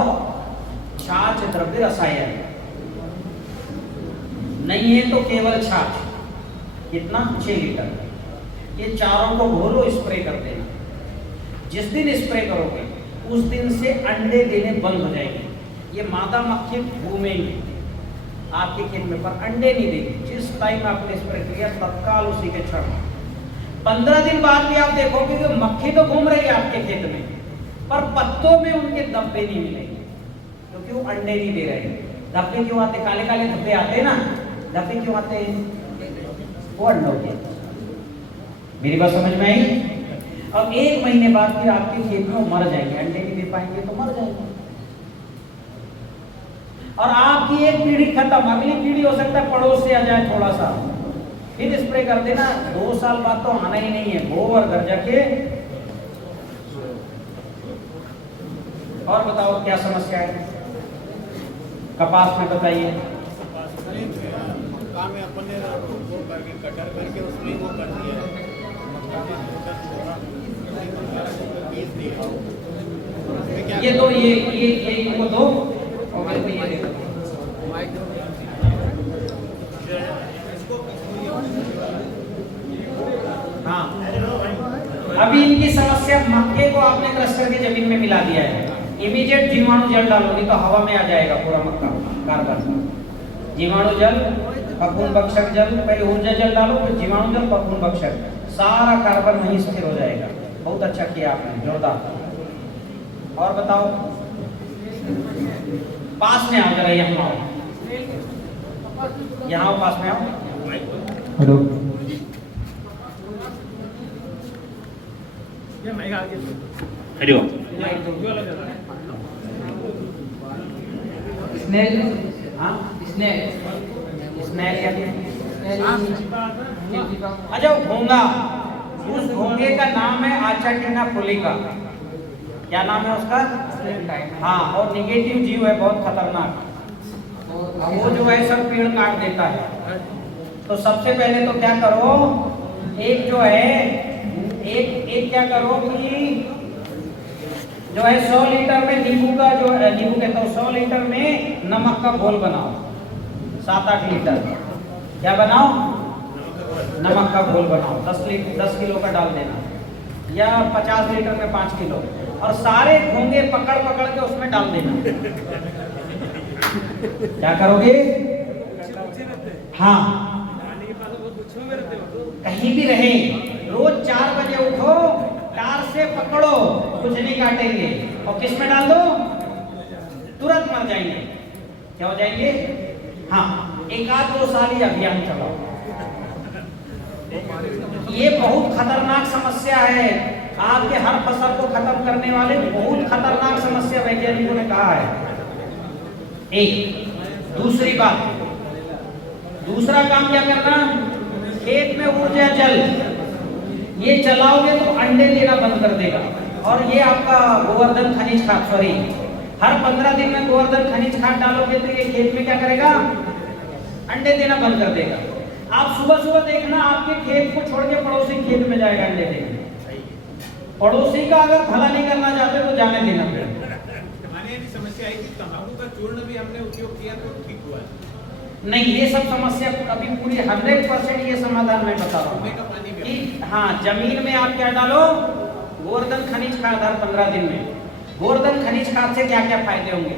छाछ द्रव्य रसायन नहीं है तो केवल छाछ, कितना? 6 लीटर। ये चारों को घोलो, स्प्रे कर देना। जिस दिन स्प्रे करोगे उस दिन से अंडे देने बंद हो जाएंगे। ये मादा मक्खी घूमेंगे आपके खेत में, पर अंडे नहीं देगी। जिस टाइम आपने स्प्रे किया तत्काल उसी के क्षण 15 दिन बाद भी आप देखोगे कि मक्खी तो घूम रही है आपके खेत में, पर पत्तों में उनके धब्बे नहीं मिलेंगे, क्योंकि वो अंडे नहीं दे रहे। धब्बे क्यों आते? काले काले धब्बे आते हैं ना, धब्बे क्यों आते हैं? वो अंडों के। मेरी बात समझ में आई? अब 1 महीने बाद फिर आपके खेत में मर जाएंगे, अंडे नहीं दे पाएंगे तो मर जाएंगे, और आपकी एक पीढ़ी खत्म। अगली पीढ़ी हो सकता है पड़ोस से आ जाए थोड़ा सा, फिर स्प्रे कर देना, 2 साल बाद तो आना ही नहीं है, गोबर घर जाके। और बताओ क्या समस्या है कपास में? बताइए। मक्का में अपने वो करके कटर करके उसमें वो कर दिया है, मक्का में ये दो, ये इनको दो और मेरे को ये दे दो। हाँ, अभी इनकी समस्या, मक्के को आपने क्रश करके जमीन में मिला दिया है, इमीडिएट जीवाणु जल डालोगी तो हवा में आ जाएगा पूरा मक्का कार्बन। जीवाणु जल, फफूंद भक्षक जल, पहले ऊर्जा जल डालो, फिर जीवाणु जल, फफूंद भक्षक, सारा कार्बन वहीं स्थिर हो जाएगा। बहुत अच्छा किया आपने, जोरदार। और बताओ, पास में आओ जरा, यहाँ आओ, यहाँ आओ, पास में आओ। हेलो, हेलो, स्नेल, हाँ स्नेल, स्नेल क्या है? अच्छा, घोंगा, उस घोंगे का नाम है आचाटिना पुलिका। क्या नाम है उसका? हाँ, और निगेटिव जीव है, बहुत खतरनाक। वो जो है सब पेड़ काट देता है। तो सबसे पहले तो क्या करो, एक जो है एक क्या करो कि जो है 100 लीटर में नींबू का जो है, नींबू कहता हूँ, 100 लीटर में नमक का घोल बनाओ, 7-8 लीटर। क्या बनाओ? नमक का घोल बनाओ, 10 किलो का डाल देना, या 50 लीटर में 5 किलो, और सारे घोंगे पकड़ पकड़ के उसमें डाल देना। क्या करोगे? हाँ, कहीं भी रहे, रोज 4 बजे उठो, टार से पकड़ो, कुछ नहीं काटेंगे, और किस में डाल दो? तुरंत मर जाएंगे। क्या हो जाएंगे? हाँ, 1-2 साल ये अभियान चलाओ। ये बहुत खतरनाक समस्या है, आपके हर फसल को खत्म करने वाले बहुत खतरनाक समस्या वैज्ञानिकों ने कहा है। एक दूसरी बात, दूसरा काम क्या करना, खेत में ऊर्जा जल, ये चलाओगे तो अंडे देना बंद कर देगा। और ये आपका गोवर्धन खनिज खाद, सॉरी, हर 15 दिन में गोवर्धन खनिज खाद डालोगे तो ये खेत में क्या करेगा? अंडे देना बंद कर देगा। आप सुबह सुबह देखना, आपके खेत को छोड़ के पड़ोसी खेत में जाएगा अंडे देने। पड़ोसी का अगर भला नहीं करना चाहते तो जाने देना। हमारे ये समस्या है कि तंबाकू का चूर्ण भी हमने उपयोग किया तो ठीक हुआ है। नहीं, ये सब समस्या कभी पूरी 100% ये समाधान मैं बता रहा हूँ कि हाँ, जमीन में आप क्या डालो? गोवर्धन खनिज खाद हर 15 दिन में। गोवर्धन खनिज खाद से क्या क्या फायदे होंगे?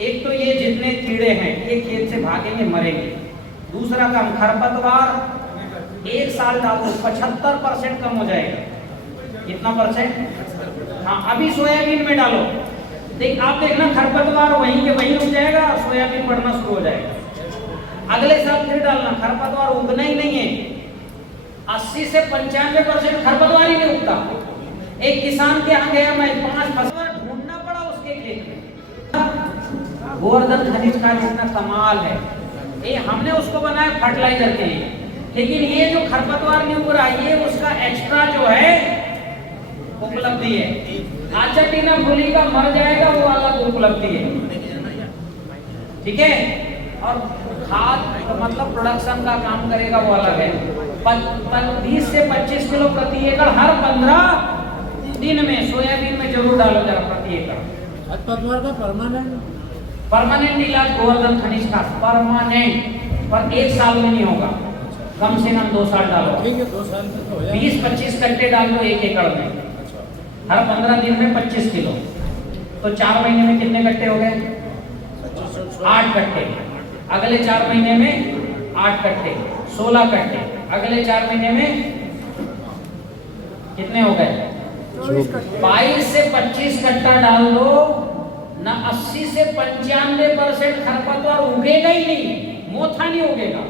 एक तो ये जितने कीड़े हैं ये खेत से भागेंगे, मरेंगे। दूसरा काम, खरपतवार 1 साल डालो 75% कम हो जाएगा। कितना %? हाँ, अभी सोयाबीन में डालो, आप देखना खरपतवार वहीं के वहीं रुक जाएगा, सोयाबीन बढ़ना शुरू हो जाएगा। अगले साल फिर डालना, खरपतवार उगना ही नहीं है। 80 से 95% खरपतवार ही नहीं उगता। एक किसान के यहाँ गया मैं, 5 फसल ढूंढना पड़ा उसके खेत में। गोवर्धन खनिज का इतना कमाल है, ये हमने उसको बनाया फर्टिलाइजर के लिए, लेकिन ये जो खरपतवार नहीं उग रहा, ये उसका एक्स्ट्रा जो है उपलब्धि है। आचाटिना पुलिका मर जाएगा, वो अलग उपलब्धि है। ठीक है, और खाद मतलब प्रोडक्शन का काम करेगा, वो अलग है। 20 से 25 किलो प्रति एकड़ हर 15 दिन में सोयाबीन में जरूर डालो जरा, प्रति एकड़। खरपतवार का परमानेंट इलाज गोवर्धन खनिज खाद, परमानेंट, पर 1 साल में नहीं होगा, कम से कम 2 साल डालो। ठीक है, 2 साल में तो हो जाएगा। 20-25 कट्टे डाल दो 1 एकड़ में, हर 15 दिन में 25 किलो, तो 4 महीने में कितने कट्टे हो गए? 8 कट्टे। अगले 4 महीने में 8 कट्टे, 16 कट्टे। अगले 4 महीने में कितने हो गए? 22 से 25 कट्टा डाल दो ना, 80 से 95% खरपतवार उगेगा ही नहीं, मोथा नहीं उगेगा।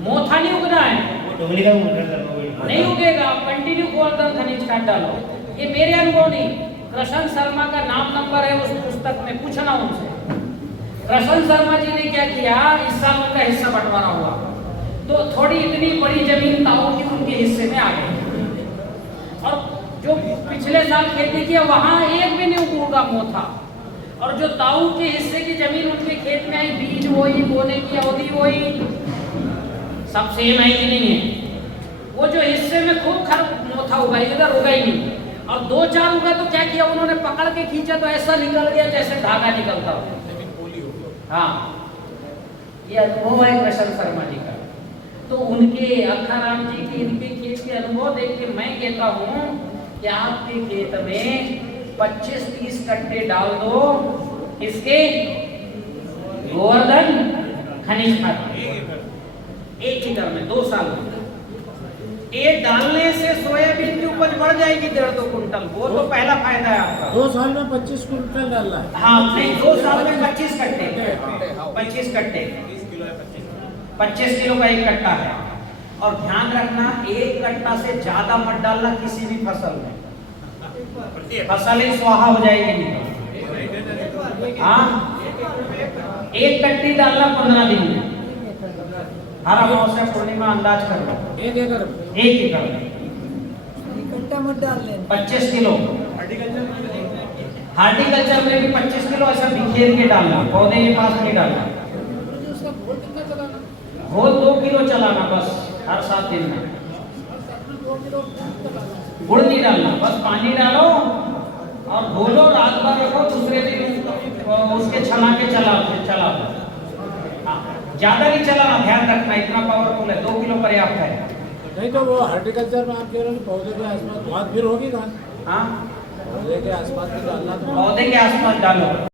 मोथा नहीं उगना है, नहीं उगेगा। कंटिन्यू गोवर्धन खनिज खाद डालो। ये मेरे अनुभव नहीं, कृष्ण शर्मा का नाम नंबर है उस पुस्तक में, पूछना उनसे। कृष्ण शर्मा जी ने क्या किया, इस साल उनका हिस्सा बंटवारा हुआ तो थोड़ी इतनी बड़ी जमीन ताऊ की उनके हिस्से में आ गई, और जो पिछले साल खेती किया वहां एक भी नहीं उगा मोथा, और जो ताऊ के हिस्से की जमीन उनके खेत में आई, बीज वही, बोने की अवधि वही, सब सेम है कि नहीं है? वो जो हिस्से में खूब मोथा उगा, इधर उगा ही नहीं, और 2-4 उगा तो क्या किया उन्होंने, पकड़ के खींचा तो ऐसा निकल गया जैसे धागा निकलता हो। हाँ, ये अनुभव है कृष्ण शर्मा जी का। तो उनके अखाराम जी के, इनके खेत के अनुभव देख के मैं कहता हूँ कि आपके खेत में 25-30 कट्टे डाल दो, इसके गोवर्धन खनिज खाद, एक ही दर में 2 साल में। ये डालने से सोयाबीन की उपज बढ़ जाएगी 1.5-2 कुंटल, वो तो पहला फायदा है आपका। 2 साल में 25 कुंटल डालना है। हाँ नहीं, 2 साल में 25 कट्टे, 25 कट्टे, 25 किलो का एक कट्टा है। और ध्यान रखना, एक कट्टा से ज्यादा मत डालना किसी भी फसल में, फसल ही स्वाहा हो जाएगी नहीं। हाँ, एक कट्टी डालना 15 दिन में, हर अमावस्या पूर्णिमा अंदाज कर लो। 1 एकड़ एक एकड़ में कट्टा मत डाल देना। 25 किलो। हार्टिकल्चर में भी 25 किलो ऐसा बिखेर के डालना, पौधे के पास नहीं डालना। घोल 2 किलो चलाना बस हर 7 दिन में। गुड़ नहीं डालना, बस पानी डालो और घोलो, रात भर रखो, दूसरे दिन उसके छला के चला। हाँ, ज्यादा नहीं चलाना, ध्यान रखना, इतना पावरफुल है, 2 किलो पर्याप्त है। नहीं तो वो हॉर्टिकल्चर में आप कह रहे हो कि पौधे के आसपास बहुत फिर होगी घास, हाँ, पौधे के आसपास भी डालना तो पौधे के आसपास डालो।